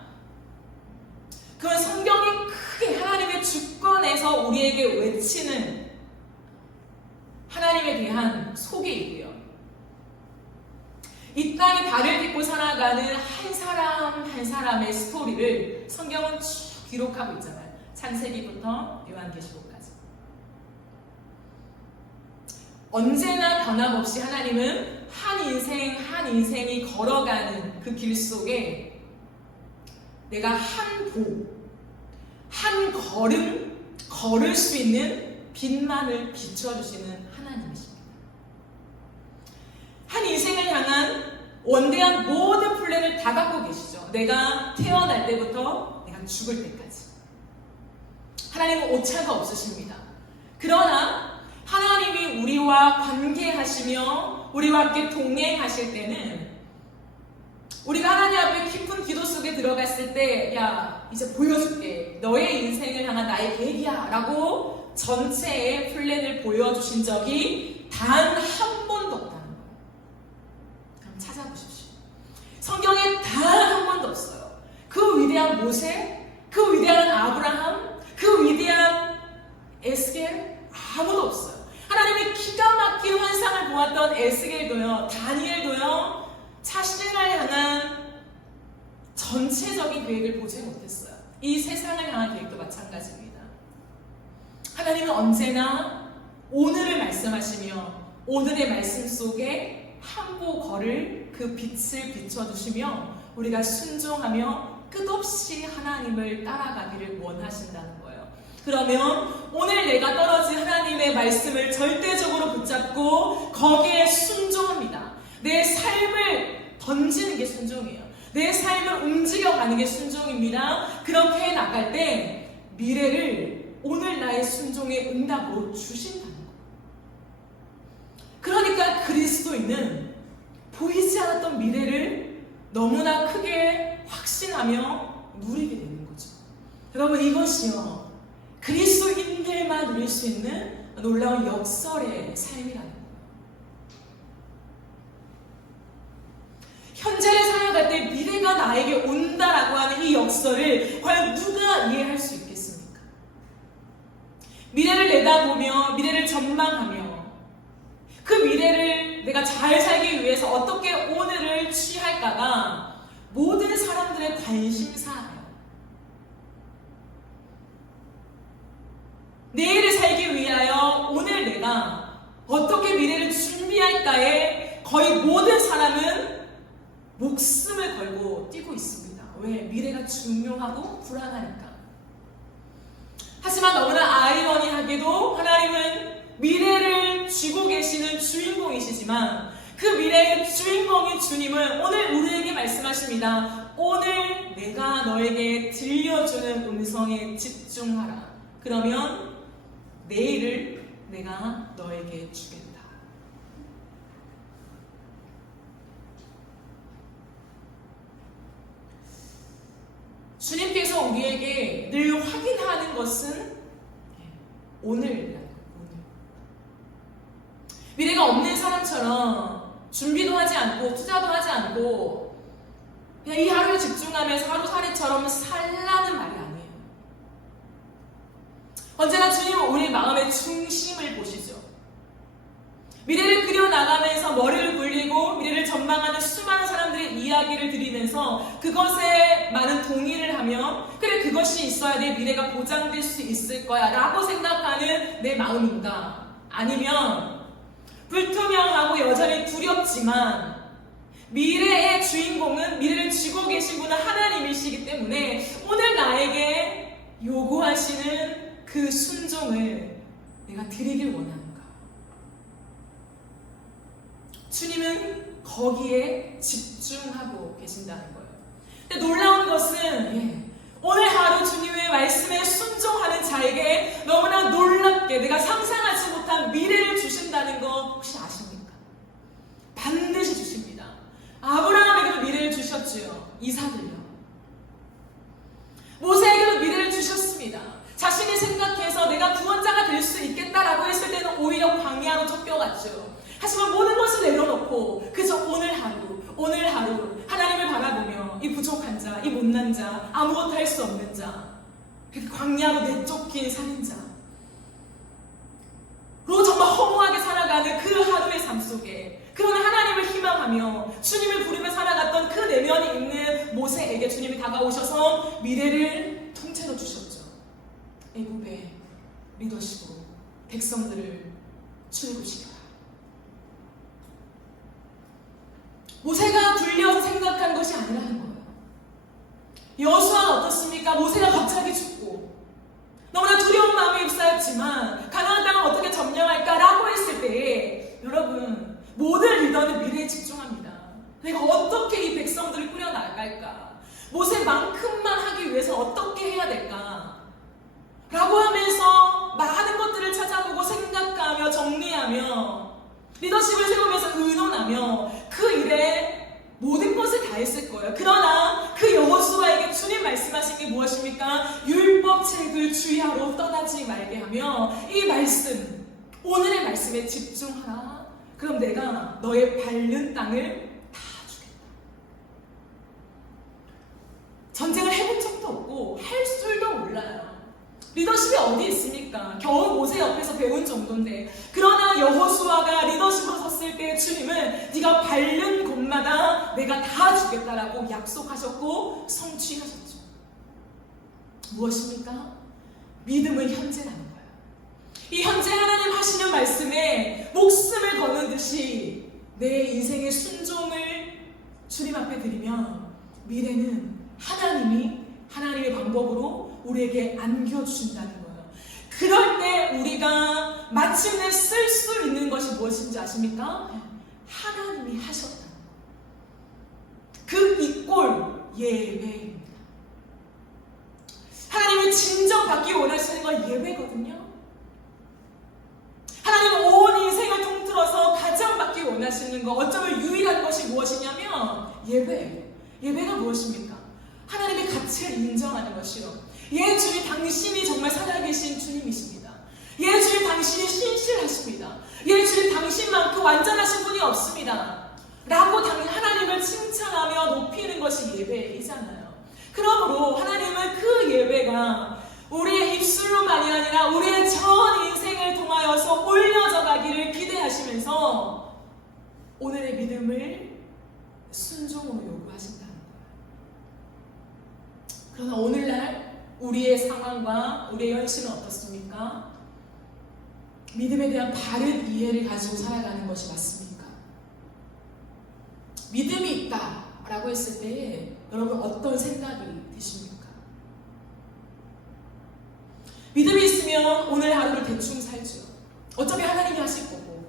그건 성경이 크게 하나님의 주권에서 우리에게 외치는 하나님에 대한 소개이고요. 이 땅에 발을 딛고 살아가는 한 사람 한 사람의 스토리를 성경은 쭉 기록하고 있잖아요. 창세기부터 요한계시록까지. 언제나 변함없이 하나님은 한 인생 한 인생이 걸어가는 그 길 속에 내가 한 보, 한 걸음 걸을 수 있는 빛만을 비춰주시는 하나님이십니다. 한 인생을 향한 원대한 모든 플랜을 다 갖고 계시죠. 내가 태어날 때부터 내가 죽을 때까지. 하나님은 오차가 없으십니다. 그러나 하나님이 우리와 관계하시며 우리와 함께 동행하실 때는 우리가 하나님 앞에 깊은 기도 속에 들어갔을 때 야 이제 보여줄게, 너의 인생을 향한 나의 계획이야 라고 전체의 플랜을 보여주신 적이 단 한 번도 없다는 거예요. 그럼 찾아보십시오. 성경에 단 한 번도 없어요. 그 위대한 모세, 그 위대한 아브라함, 그 위대한 에스겔 아무도 없어요. 하나님의 기가 막힌 환상을 보았던 에스겔도요, 다니엘도요, 자신을 향한 전체적인 계획을 보지 못했어요. 이 세상을 향한 계획도 마찬가지입니다. 하나님은 언제나 오늘을 말씀하시며 오늘의 말씀 속에 한 보 걸을 그 빛을 비춰주시며 우리가 순종하며 끝없이 하나님을 따라가기를 원하신다는 거예요. 그러면 오늘 내가 떨어진 하나님의 말씀을 절대적으로 붙잡고 거기에 순종합니다. 내 삶을 던지는 게 순종이에요. 내 삶을 움직여가는 게 순종입니다. 그렇게 해 나갈 때 미래를 오늘 나의 순종의 응답으로 주신다는 거예요. 그러니까 그리스도인은 보이지 않았던 미래를 너무나 크게 확신하며 누리게 되는 거죠. 여러분, 이것이요 그리스도인들만 누릴 수 있는 놀라운 역설의 삶이라는 거예요. 현재를 살아갈 때 미래가 나에게 온다라고 하는 이 역설을 과연 누가 이해할 수 있겠습니까? 미래를 내다보며 미래를 전망하며 그 미래를 내가 잘 살기 위해서 어떻게 오늘을 취할까가 모든 사람들의 관심사예요. 내일을 살기 위하여 오늘 내가 어떻게 미래를 준비할까에 거의 모든 사람은 목숨을 걸고 뛰고 있습니다. 왜? 미래가 중요하고 불안하니까. 하지만 너무나 우리에게도 하나님은 미래를 쥐고 계시는 주인공이시지만 그 미래의 주인공인 주님은 오늘 우리에게 말씀하십니다. 오늘 내가 너에게 들려주는 음성에 집중하라. 그러면 내일을 내가 너에게 주겠다. 주님께서 우리에게 늘 확인하는 것은 오늘이라는 거예요. 오늘. 미래가 없는 사람처럼 준비도 하지 않고 투자도 하지 않고 그냥 이 하루에 집중하면서 하루살이처럼 살라는 말이 아니에요. 언제나 주님은 우리 마음의 중심을 보시죠. 미래를 그려나가면서 머리를 굴리고 미래를 전망하는 수많은 사람들의 이야기를 들으면서 그것에 많은 동의를 하며 그래 그것이 있어야 내 미래가 보장될 수 있을 거야 라고 생각하는 내 마음인가, 아니면 불투명하고 여전히 두렵지만 미래의 주인공은 미래를 쥐고 계신 분은 하나님이시기 때문에 오늘 나에게 요구하시는 그 순종을 내가 드리길 원하는가. 주님은 거기에 집중하고 계신다는 거예요. 근데 놀라운 것은 오늘 하루 주님의 말씀에 순종하는 자에게 너무나 놀랍게 내가 상상하지 못한 미래를 주신다는 거 혹시 아십니까? 반드시 주십니다. 아브라함에게도 미래를 주셨지요. 이삭을요. 모세에게도 미래를 주셨습니다. 자신이 생각해서 내가 구원자가 될 수 있겠다라고 했을 때는 오히려 광야로 쫓겨갔죠. 하지만 모든 것을 내려놓고 그저 오늘 하루 하나님을 바라보며 이 부족한 자, 이 못난 자, 아무것도 할 수 없는 자, 광야로 내쫓긴 살인자로 정말 허무하게 살아가는 그 하루의 삶 속에 그러나 하나님을 희망하며 주님을 부르며 살아갔던 그 내면이 있는 모세에게 주님이 다가오셔서 미래를 통째로 주셨죠. 애굽의 리더십으로 백성들을 출애굽시켜라. 모세가 둘려서 생각한 것이 아니라는 거예요. 여호수아는 어떻습니까? 모세가 갑자기 죽고 너무나 두려운 마음이 휩싸였지만 가나안 땅을 어떻게 점령할까라고 했을 때에 여러분 모든 리더는 미래에 집중합니다. 내가 어떻게 이 백성들을 꾸려나갈까? 모세만큼만 하기 위해서 어떻게 해야 될까? 라고 하면서 많은 것들을 찾아보고 생각하며 정리하며 리더십을 세우면서 의논하며 그 일에 모든 것을 다 했을 거예요. 그러나 그 여호수아에게 주님 말씀하신 게 무엇입니까? 율법책을 주의하러 떠나지 말게 하며 이 말씀, 오늘의 말씀에 집중하라. 그럼 내가 너의 밟는 땅을 다 주겠다. 전쟁을 해본 적도 없고 할 줄도 몰라요. 리더십이 어디 있습니까? 겨우 모세 옆에서 배운 정도인데, 그러나 여호수아가 리더십으로 섰을 때 주님은 네가 밟는 곳마다 내가 다 주겠다라고 약속하셨고 성취하셨죠. 무엇입니까? 믿음은 현재라는 거예요. 이 현재 하나님 하시는 말씀에 목숨을 거는 듯이 내 인생의 순종을 주님 앞에 드리면 미래는 하나님의 방법으로 우리에게 안겨주신다는 거예요. 그럴 때 우리가 마침내 쓸 수 있는 것이 무엇인지 아십니까? 하나님이 하셨다. 그 이꼴 예배입니다. 하나님이 진정 받기 원하시는 건 예배거든요. 하나님은 온 인생을 통틀어서 가장 받기 원하시는 거, 어쩌면 유일한 것이 무엇이냐면 예배가 무엇입니까? 하나님의 가치를 인정하는 것이요. 예, 주님 당신이 정말 살아계신 주님이십니다. 예, 주님 당신이 신실하십니다. 예, 주님 당신만큼 완전하신 분이 없습니다. 라고 하나님을 칭찬하며 높이는 것이 예배이잖아요. 그러므로 하나님은 그 예배가 우리의 입술로만이 아니라 우리의 전 인생을 통하여서 올려져 가기를 기대하시면서 오늘의 믿음을 순종으로 요구하신다는 거예요. 그러나 오늘날 우리의 상황과 우리의 현실은 어떻습니까? 믿음에 대한 바른 이해를 가지고 살아가는 것이 맞습니까? 믿음이 있다라고 했을 때 여러분 어떤 생각이 드십니까? 믿음이 있으면 오늘 하루를 대충 살죠. 어차피 하나님이 하실 거고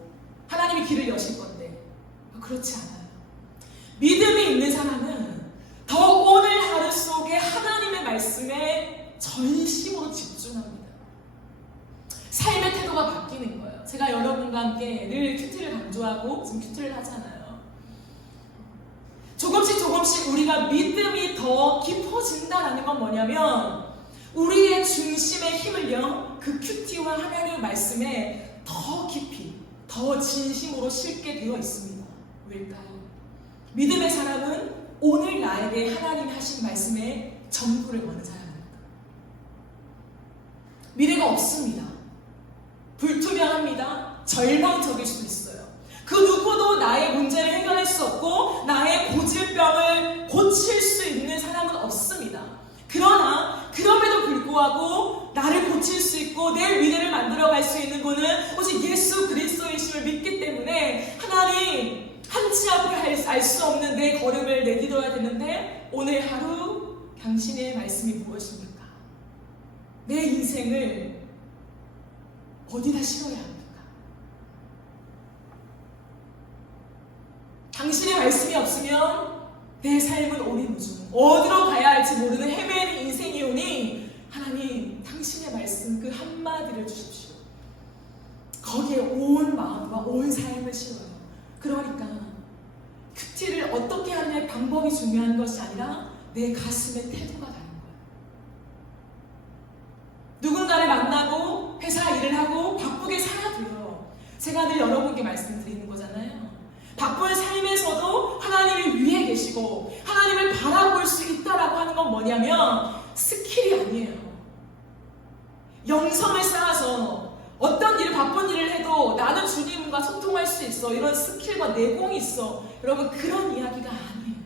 하나님이 길을 여실 건데 그렇지 않아요. 믿음이 있는 사람은 더 오늘 하루 속에 하나님의 말씀에 전심으로 집중합니다. 삶의 태도가 바뀌는 거예요. 제가 여러분과 함께 늘 큐티를 강조하고 지금 큐티를 하잖아요. 조금씩 우리가 믿음이 더 깊어진다라는 건 뭐냐면 우리의 중심의 힘을요, 그 큐티와 하나님의 말씀에 더 깊이, 더 진심으로 실게 되어 있습니다. 왜일까요? 믿음의 사람은 오늘 나에게 하나님 하신 말씀에 전부를 거는 사람입니다. 미래가 없습니다. 불투명합니다. 절망적일 수도 있어요. 그 누구도 나의 문제를 해결할 수 없고 나의 고질병을 고칠 수 있는 사람은 없습니다. 그러나 그럼에도 불구하고 나를 고칠 수 있고 내 미래를 만들어갈 수 있는 분은 오직 예수 그리스도이심을 믿기 때문에 하나님 한 치 앞을 알 수 없는 내 걸음을 내딛어야 되는데 오늘 하루 당신의 말씀이 무엇입니까? 내 인생을 어디다 실어야 합니까? 당신의 말씀이 없으면 내 삶은 오리무중 어디로 가야 할지 모르는 헤매는 인생이오니 하나님 당신의 말씀 그 한마디를 주십시오. 거기에 온 마음과 온 삶을 실어요. 그러니까 큐티를 어떻게 하느냐의 방법이 중요한 것이 아니라 내 가슴의 태도가 다른 거예요. 누군가를 만나고 회사 일을 하고 바쁘게 살아도요, 제가 늘 여러분께 말씀드리는 거잖아요. 바쁜 삶에서도 하나님이 위에 계시고 하나님을 바라볼 수 있다라고 하는 건 뭐냐면 스킬이 아니에요. 영성을 쌓아서 어떤 일을 바쁜 일을 해도 나는 주님과 소통할 수 있어, 이런 스킬과 내공이 있어, 여러분 그런 이야기가 아니에요.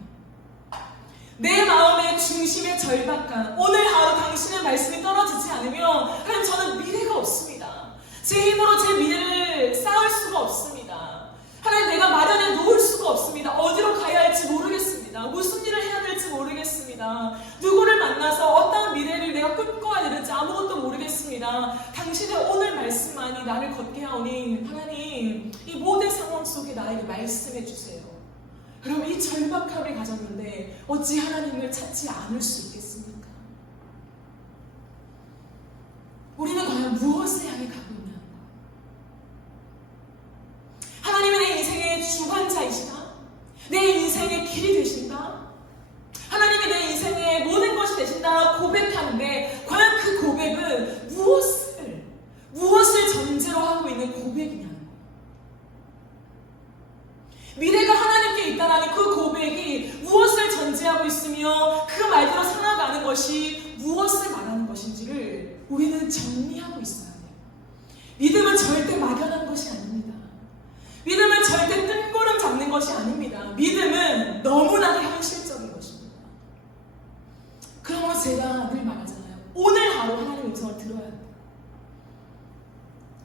내 마음의 중심의 절박감, 오늘 하루 당신의 말씀이 떨어지지 않으면 하나님 저는 미래가 없습니다. 제 힘으로 제 미래를 쌓을 수가 없습니다. 하나님 내가 마련해 놓을 수가 없습니다. 어디로 가야 할지 모르겠습니다. 무슨 일을 해야 될지 모르겠습니다. 누구를 만나서 어떤 미래를 내가 꿈꿔야 되는지 아무것도 모르겠습니다. 당신의 오늘 말씀만이 나를 걷게 하오니 하나님 이 모든 상황 속에 나에게 말씀해 주세요. 여러분 이 절박함을 가졌는데 어찌 하나님을 찾지 않을 수 있겠습니까? 우리는 과연 무엇을 향해 가고 있나? 하나님이 내 인생의 주관자이시다? 내 인생의 길이 되신다? 하나님이 내 인생의 모든 것이 되신다 고백하는데 과연 그 고백은 무엇을 전제로 하고 있는 고백이냐? 미래가 하나님께 있다는 그 고백이 무엇을 전제하고 있으며 그 말대로 살아가는 것이 무엇을 말하는 것인지를 우리는 정리하고 있어야 해요. 믿음은 절대 막연한 것이 아닙니다. 믿음은 절대 뜬구름 잡는 것이 아닙니다. 믿음은 너무나도 현실적인 것입니다. 그러므로 제가 늘 말하잖아요. 오늘 하루 하나님의 음성을 들어야 합니다.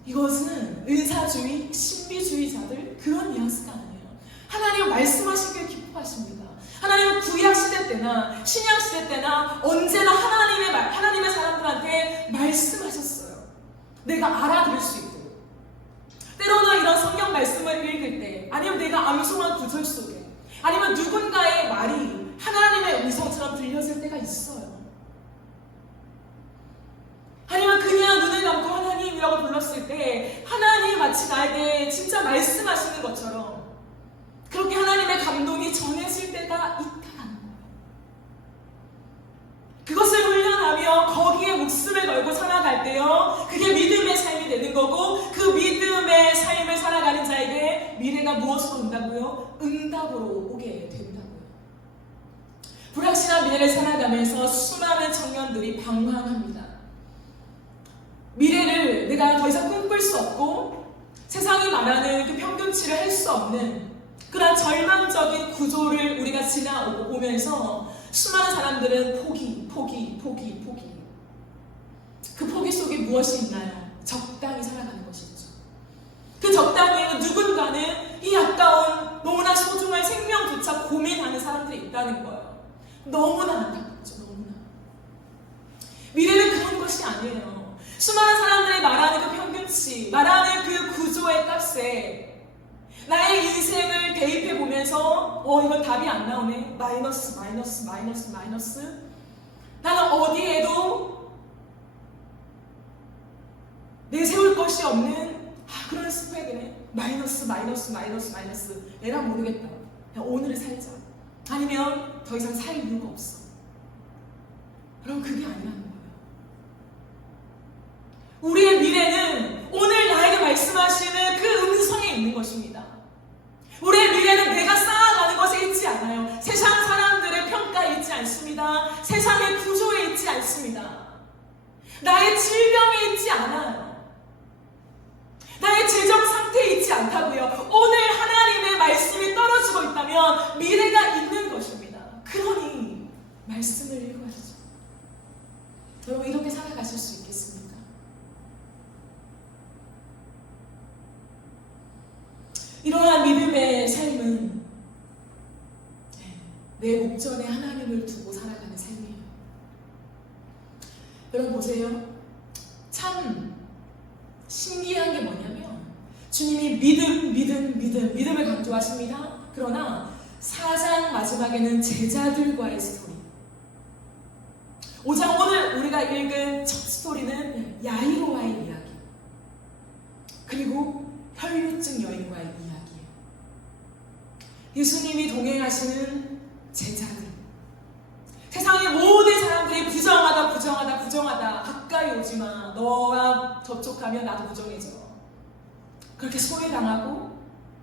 이것은 은사주의, 신비주의자들 그런 뉘앙스가 아니에요. 하나님은 말씀하시길 기뻐하십니다. 하나님은 구약시대 때나 신약시대 때나 언제나 하나님의 사람들한테 말씀하셨어요. 내가 알아들을 수 있고 때로는 이런 성경 말씀을 읽을 때 아니면 내가 암송한 구절 속에 아니면 누군가의 말이 하나님의 음성처럼 들려질 때가 있어요. 아니면 그냥 눈을 감고 하나님이라고 불렀을 때 하나님이 마치 나에게 진짜 말씀하시는 것처럼 그렇게 하나님의 감동이 전해질 때가 있다는 거예요. 그것을 훈련하며 거기에 목숨을 걸고 살아갈 때요, 그게 믿음의 삶이 되는 거고 그 믿음의 삶을 살아가는 자에게 미래가 무엇으로 온다고요? 응답으로 오게 된다고요. 불확실한 미래를 살아가면서 수많은 청년들이 방황합니다. 미래를 내가 더 이상 꿈꿀 수 없고 세상이 말하는 그 평균치를 할 수 없는 그런 절망적인 구조를 우리가 지나오면서 수많은 사람들은 포기. 그 포기 속에 무엇이 있나요? 적당히 살아가는 것이죠. 그 적당히에는 누군가는 이 아까운 너무나 소중한 생명조차 고민하는 사람들이 있다는 거예요. 너무나 안타깝죠. 너무나. 미래는 그런 것이 아니에요. 수많은 사람들이 말하는 그 평균치, 말하는 그 구조의 값에 나의 인생을 대입해 보면서 이건 답이 안 나오네. 마이너스. 나는 어디에도 내세울 것이 없는 그런 스펙이네. 마이너스. 내가 모르겠다. 그냥 오늘을 살자. 아니면 더 이상 살 이유가 없어. 그럼 그게 아니라는 거예요. 우리의 미래는 오늘 나에게 말씀하시는 그 음성에 있는 것입니다. 우리의 미래는 내가 쌓아가는 것에 있지 않아요. 세상 사람들의 평가에 있지 않습니다. 세상의 구조에 있지 않습니다. 나의 질병에 있지 않아요. 나의 재정 상태에 있지 않다고요. 오늘 하나님의 말씀이 떨어지고 있다면 미래가 있는 것입니다. 그러니 말씀을 읽어야죠. 여러분 이렇게 살아가실 수 있겠습니까? 이러한 믿음의 삶은 내 목전에 하나님을 두고 살아가는 삶이에요. 여러분 보세요. 참 신기한 게 뭐냐면 주님이 믿음을 강조하십니다. 그러나 4장 마지막에는 제자들과의 스토리. 5장 오늘 우리가 읽은 첫 스토리는 야이로와의 이야기, 그리고 혈루증 여인과의 이야기예요. 예수님이 동행하시는 제자들, 세상의 모든 사람들이 부정하다 가까이 오지마, 너와 접촉하면 나도 부정해져, 그렇게 소외당하고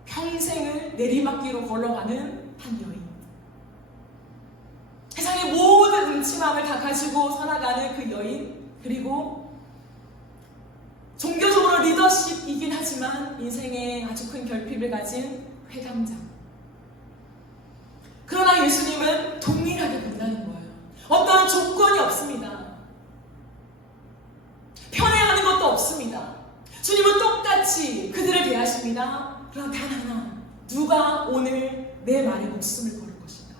평생을 내리막길로 걸어가는 한 여인, 세상의 모든 음침함을 다 가지고 살아가는 그 여인, 그리고 종교적으로 리더십이긴 하지만 인생에 아주 큰 결핍을 가진 회당장. 그러나 예수님은 동일하게 본다는 거예요. 어떠한 조건이 없습니다. 편애하는 것도 없습니다. 주님은 똑같이 그들을 대하십니다. 그러나 단 하나, 누가 오늘 내 말에 목숨을 걸을 것인가.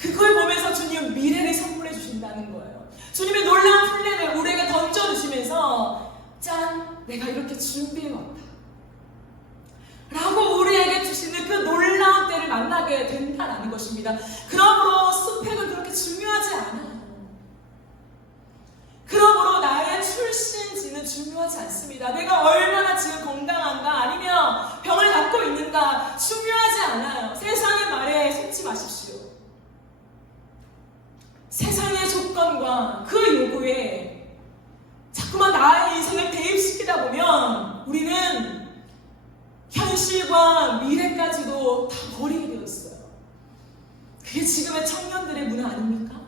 그걸 보면서 주님은 미래를 선물해 주신다는 거예요. 주님의 놀라운 플랜을 우리에게 던져주시면서 짠! 내가 이렇게 준비해왔다 라고 우리에게 주시는 그 놀라운 때를 만나게 된다는 것입니다. 그러므로 스펙은 그렇게 중요하지 않아요. 그러므로 나의 출신지는 중요하지 않습니다. 내가 얼마나 지금 건강한가 아니면 병을 갖고 있는가 중요하지 않아요. 세상의 말에 속지 마십시오. 세상의 조건과 그 요구에 자꾸만 나의 인생을 대입시키다 보면 우리는 현실과 미래까지도 다 버리게 되어 있어요. 그게 지금의 청년들의 문화 아닙니까?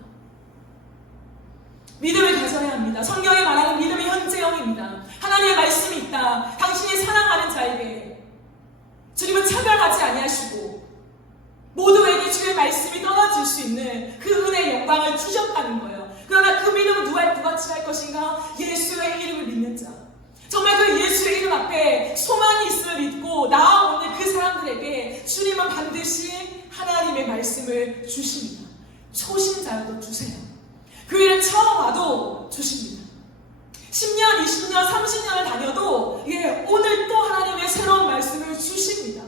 믿음을 가져야 합니다. 성경이 말하는 믿음의 현재형입니다. 하나님의 말씀이 있다. 당신이 사랑하는 자에게 주님은 차별하지 아니하시고 모두에게 주의 말씀이 떨어질 수 있는 그 은혜의 영광을 주셨다는 거예요. 그러나 그 믿음은 누가 취할 것인가? 예수의 이름을 믿는 자. 정말 그 예수의 이름 앞에 소망이 있음을 믿고 나아오는 그 사람들에게 주님은 반드시 하나님의 말씀을 주십니다. 초신자여도 주세요. 교회를 처음 와도 주십니다. 10년, 20년, 30년을 다녀도 오늘 또 하나님의 새로운 말씀을 주십니다.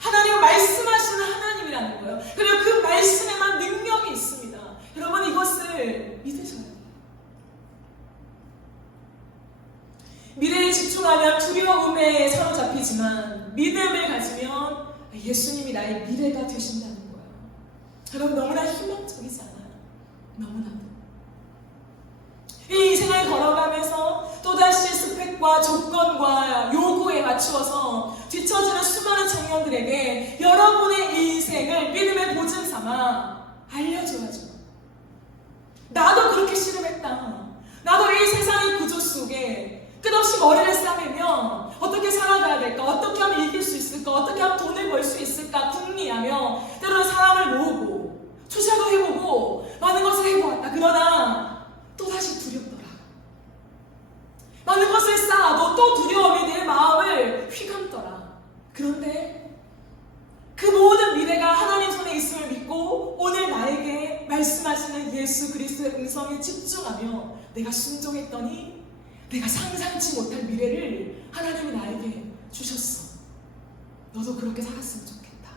하나님은 말씀하시는 하나님이라는 거예요. 그리고 그 말씀에만 능력이 있습니다. 여러분 이것을 믿으셔야 돼요. 미래에 집중하면 두려움에 사로잡히지만 믿음을 가지면 예수님이 나의 미래가 되신다는 거예요. 여러분 너무나 희망적이지 않아요? 너무나도. 이 인생을 걸어가면서 또다시 스펙과 조건과 요구에 맞추어서 뒤처지는 수많은 청년들에게 여러분의 인생을 믿음의 보증 삼아 알려줘야죠. 나도 그렇게 씨름했다. 나도 이 세상의 구조 속에 끝없이 머리를 싸매며 어떻게 살아가야 될까? 어떻게 하면 이길 수 있을까? 어떻게 하면 돈을 벌 수 있을까? 궁리하며 때로는 사람을 모으고 투자도 해보고 많은 것을 해보았다. 그러나 또다시 두렵더라. 많은 것을 쌓아도 또 두려움이 내 마음을 휘감더라. 그런데 그 모든 미래가 하나님 손에 있음을 믿고 오늘 나에게 말씀하시는 예수 그리스도의 음성에 집중하며 내가 순종했더니 내가 상상치 못할 미래를 하나님이 나에게 주셨어. 너도 그렇게 살았으면 좋겠다.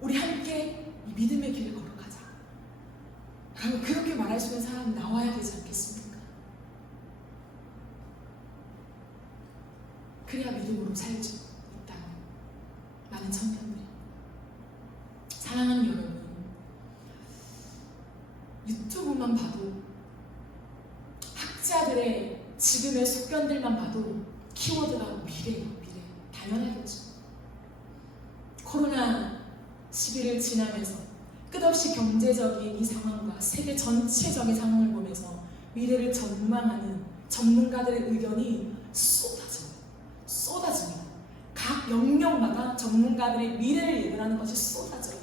우리 함께 이 믿음의 길을 걸어가자. 그러면 그렇게 말할 수 있는 사람이 나와야 되지 않겠습니까? 그래야 믿음으로 살 수 있다. 많은 청년들이. 사랑하는 여러분, 유튜브만 봐도, 학자들의 지금의 속견들만 봐도 키워드가 미래예요. 미래. 당연하겠죠. 코로나 시기를 지나면서 끝없이 경제적인 이 상황과 세계 전체적인 상황을 보면서 미래를 전망하는 전문가들의 의견이 쏟아집니다. 각 영역마다 전문가들의 미래를 예견하는 것이 쏟아져요.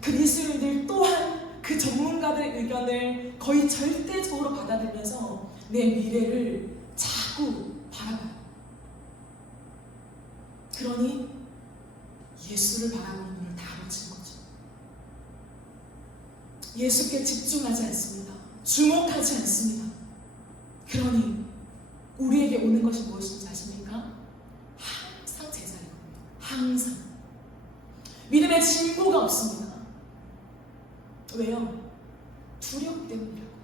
그리스도인들 또한 그 전문가들의 의견을 거의 절대적으로 받아들면서 내 미래를 자꾸 바라봐요. 그러니 예수를 바라보는 눈을 다 놓친 거죠. 예수께 집중하지 않습니다. 주목하지 않습니다. 그러니 우리에게 오는 것이 무엇인지 아십니까? 항상 제자리거든요. 항상. 믿음의 진보가 없습니다. 왜요? 두렵기 때문이라고요.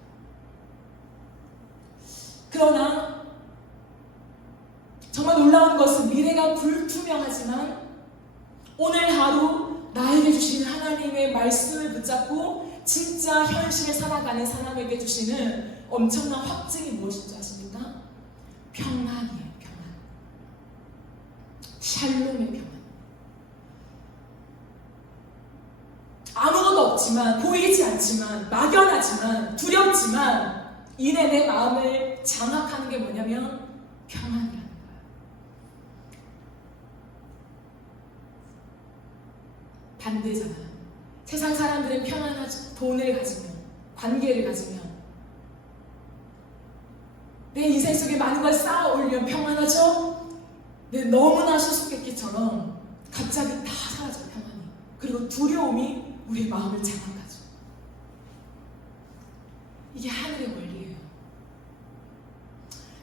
그러나 정말 놀라운 것은 미래가 불투명하지만 오늘 하루 나에게 주시는 하나님의 말씀을 붙잡고 진짜 현실을 살아가는 사람에게 주시는 엄청난 확증이 무엇인지 아십니까? 평안이에요. 평안. 샬롬의 평안. 아무것도 없지만, 보이지 않지만, 막연하지만, 두렵지만 이내 내 마음을 장악하는 게 뭐냐면 평안이라는 거예요. 반대잖아요. 세상 사람들은 평안하죠. 돈을 가지면, 관계를 가지면, 내 인생 속에 많은 걸 쌓아 올리면 평안하죠. 내 너무나 수수께끼처럼 갑자기 다 사라져요. 평안이. 그리고 두려움이 우리의 마음을 장악하죠. 이게 하늘의 원리예요.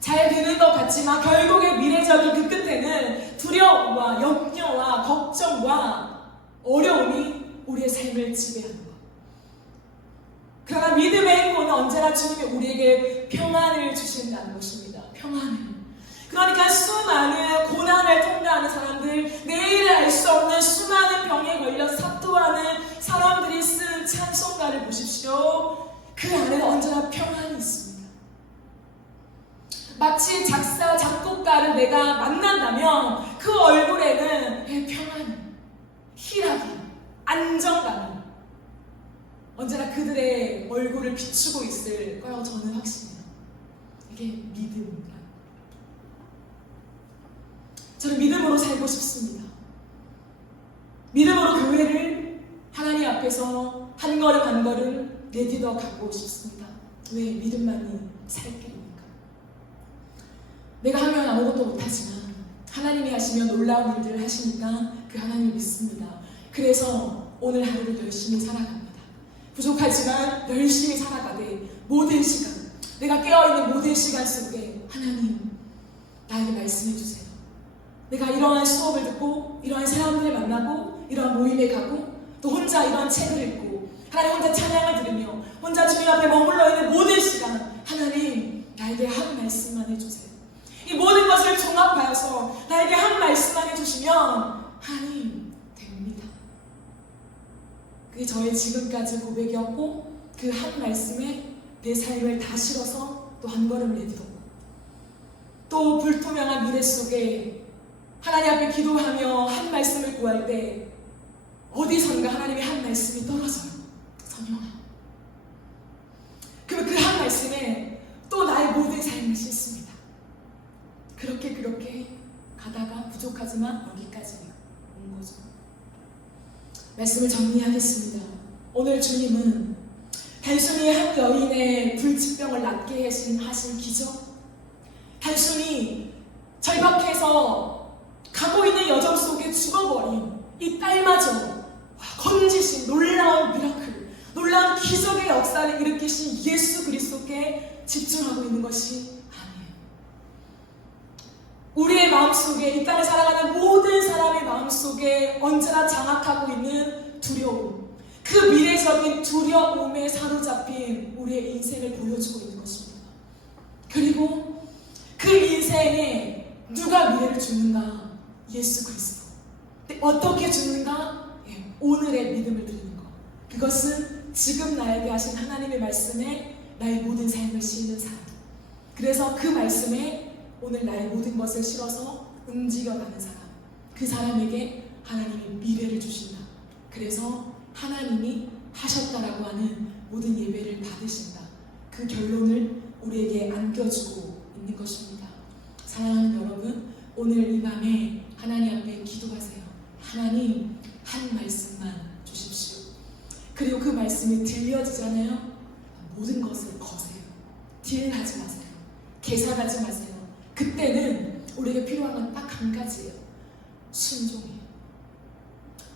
잘 되는 것 같지만 결국에 미래적인 그 끝에는 두려움과 염려와 걱정과 어려움이 우리의 삶을 지배하는 것. 그러나 믿음의 행보는 언제나 주님이 우리에게 평안을 주신다는 것입니다. 평안을. 그러니까 수많은 고난을 통과하는 사람들, 내일을 알 수 없는 수많은 병에 걸려 사토하는 사람들이 쓴 찬송가를 보십시오. 그 안에는 언제나 평안이 있습니다. 마치 작사, 작곡가를 내가 만난다면 그 얼굴에는 평안이, 희락이, 안정감이 언제나 그들의 얼굴을 비추고 있을 거라고 저는 확신해요. 이게 믿음입니다. 저는 믿음으로 살고 싶습니다. 믿음으로 교회를 하나님 앞에서 한 걸음 한 걸음 내딛어 가고 싶습니다. 왜? 믿음만이 살 길이니까. 내가 하면 아무것도 못하지만 하나님이 하시면 놀라운 일들을 하시니까 그 하나님을 믿습니다. 그래서 오늘 하루를 열심히 살아갑니다. 부족하지만 열심히 살아가되 모든 시간, 내가 깨어있는 모든 시간 속에 하나님 나에게 말씀해 주세요. 내가 이러한 수업을 듣고 이러한 사람들을 만나고 이러한 모임에 가고 또 혼자 이러한 책을 읽고 하나님 혼자 찬양을 들으며 혼자 주님 앞에 머물러 있는 모든 시간 하나님 나에게 한 말씀만 해주세요. 이 모든 것을 종합하여서 나에게 한 말씀만 해주시면 하나님 됩니다. 그게 저의 지금까지 고백이었고 그 한 말씀에 내 삶을 다 실어서 또 한 걸음 내딛었고 또 불투명한 미래 속에 하나님 앞에 기도하며 한 말씀을 구할 때 어디선가 하나님의 한 말씀이 떨어져요. 성령아. 그러면 그 한 말씀에 또 나의 모든 삶을 싣습니다. 그렇게 가다가 부족하지만 여기까지 온 거죠. 말씀을 정리하겠습니다. 오늘 주님은 단순히 한 여인의 불치병을 낫게 하신 기적, 단순히 절박해서 가고 있는 여정 속에 죽어버린 이 딸마저 건지신 놀라운 미라클, 놀라운 기적의 역사를 일으키신 예수 그리스도께 집중하고 있는 것이 아니에요. 마음속에, 이 땅을 살아가는 모든 사람의 마음속에 언제나 장악하고 있는 두려움, 그 미래적인 두려움에 사로잡힌 우리의 인생을 보여주고 있는 것입니다. 그리고 그 인생에 누가 미래를 주는가? 예수 그리스도. 어떻게 주는가? 오늘의 믿음을 드리는 것. 그것은 지금 나에게 하신 하나님의 말씀에 나의 모든 삶을 싣는 사람. 그래서 그 말씀에 오늘 나의 모든 것을 실어서 움직여가는 사람. 그 사람에게 하나님이 미래를 주신다. 그래서 하나님이 하셨다라고 하는 모든 예배를 받으신다. 그 결론을 우리에게 안겨주고 있는 것입니다. 사랑하는 여러분, 오늘 이 밤에 하나님 앞에 기도하세요. 하나님, 한 말씀만 주십시오. 그리고 그 말씀이 들려지잖아요. 모든 것을 거세요. 딜하지 마세요. 계산하지 마세요. 그때는 우리에게 필요한 건 딱 한 가지예요. 순종이에요.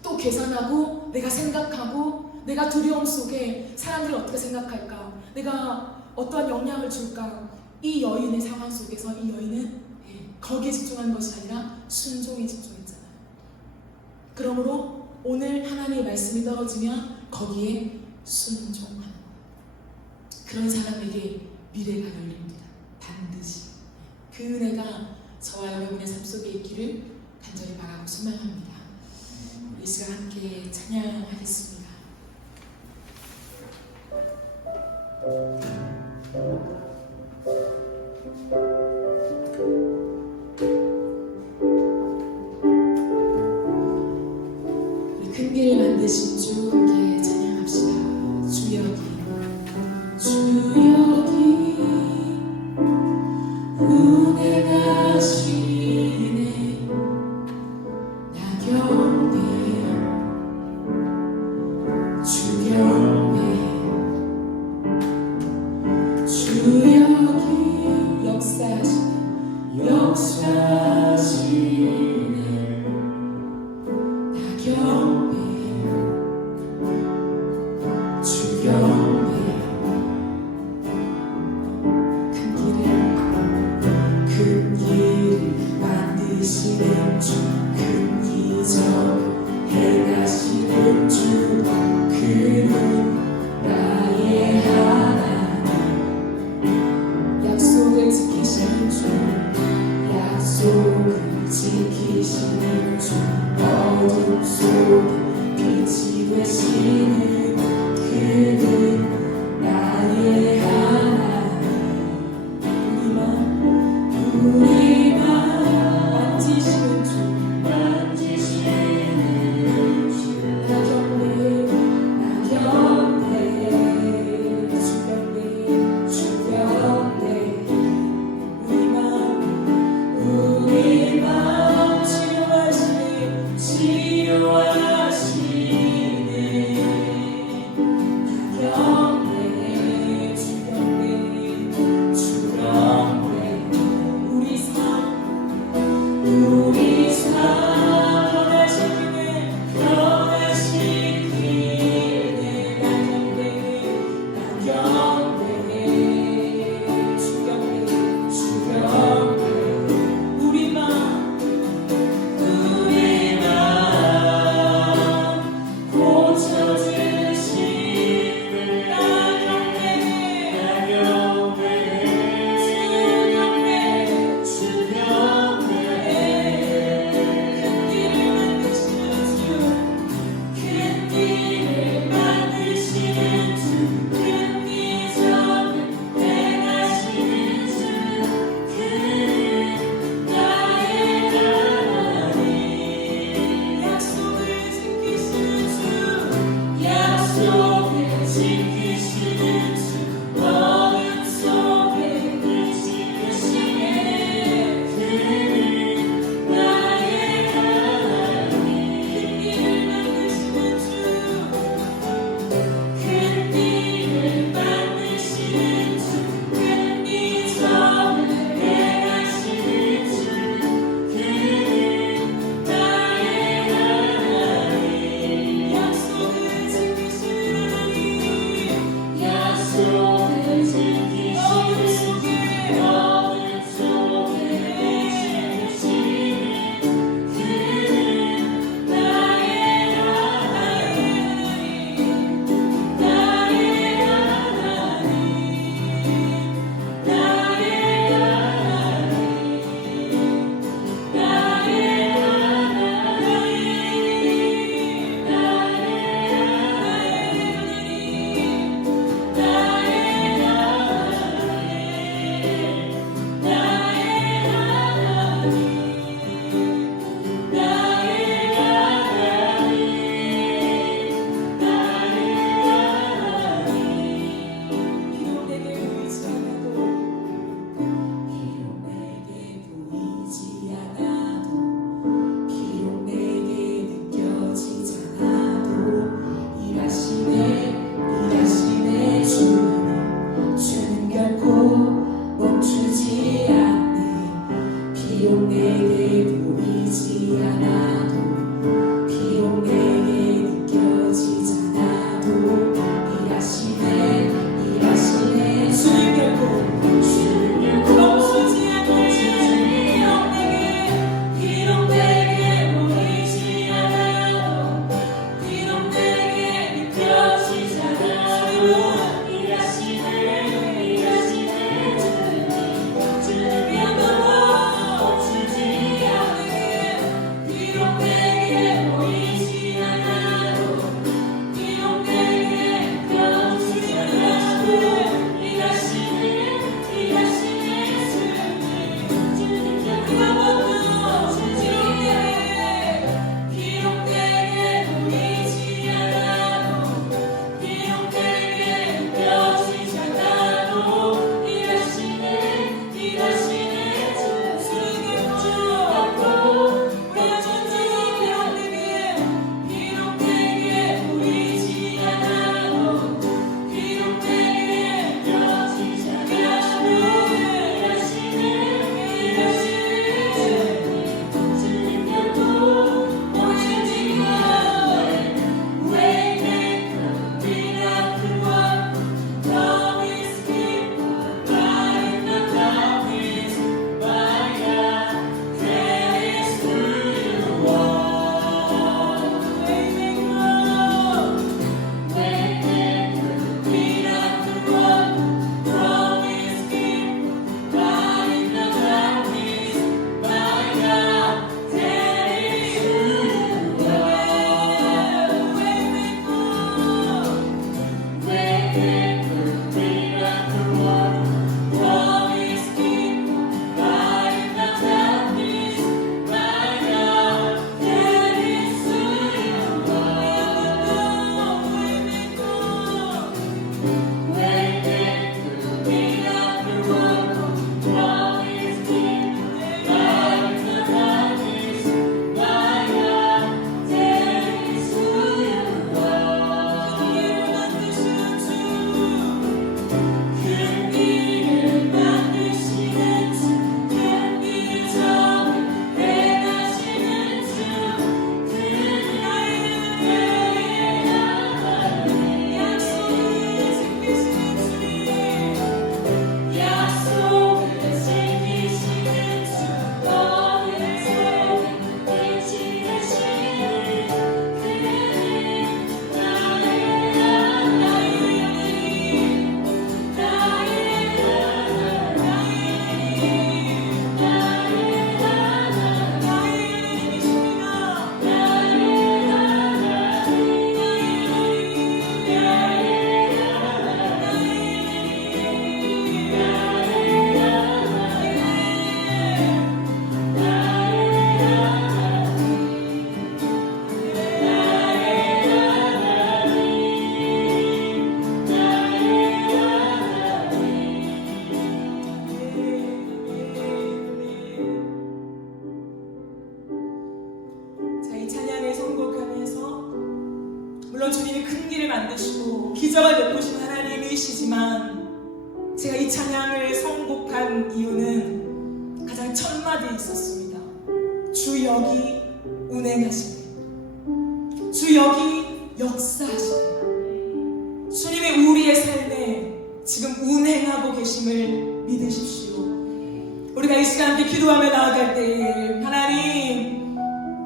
또 계산하고 내가 생각하고 내가 두려움 속에 사람들이 어떻게 생각할까? 내가 어떠한 영향을 줄까? 이 여인의 상황 속에서 이 여인은 거기에 집중한 것이 아니라 순종에 집중했잖아요. 그러므로 오늘 하나님의 말씀이 떨어지면 거기에 순종하는 거예요. 그런 사람에게 미래가 열립니다. 반드시. 그 은혜가 저와 여러분의 삶 속에 있기를 간절히 바라고 소망합니다. 우리 이 시간 함께 찬양하겠습니다. 우리 큰 길을 만드신 주 함께 찬양합시다. 주 여기 은혜 가시네 나 곁에 주 곁에 주 여기 역사하시네 나 곁에 주 곁에 큰 길을 만드시는 주, 큰 기적 행하시는 주, 그는 나의 하나님. 약속을 지키시는 주, 약속을 지키시는 주, 어둠 속에 빛이 되시는 그는 나의 하나님. 우리만 만지시는 주, 나 곁에 주 곁에 우리만 치유하시네 만드시고 기적을 베푸신 하나님이시지만 제가 이 찬양을 선곡한 이유는 가장 첫 마디에 있었습니다. 주 여기 운행하시네. 주 여기 역사하시네. 주님이 우리의 삶에 지금 운행하고 계심을 믿으십시오. 우리가 이 시간 함께 기도하며 나아갈 때 하나님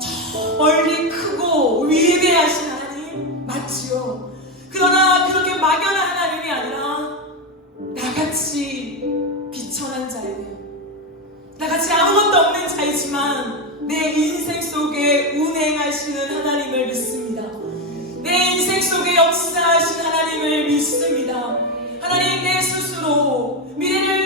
저 멀리 크고 위대하신 하나님 맞지요. 그러나 그렇게 막연한 하나님이 아니라 나같이 비천한 자예요. 나같이 아무것도 없는 자이지만 내 인생 속에 운행하시는 하나님을 믿습니다. 내 인생 속에 역사하신 하나님을 믿습니다. 하나님 내 스스로 미래를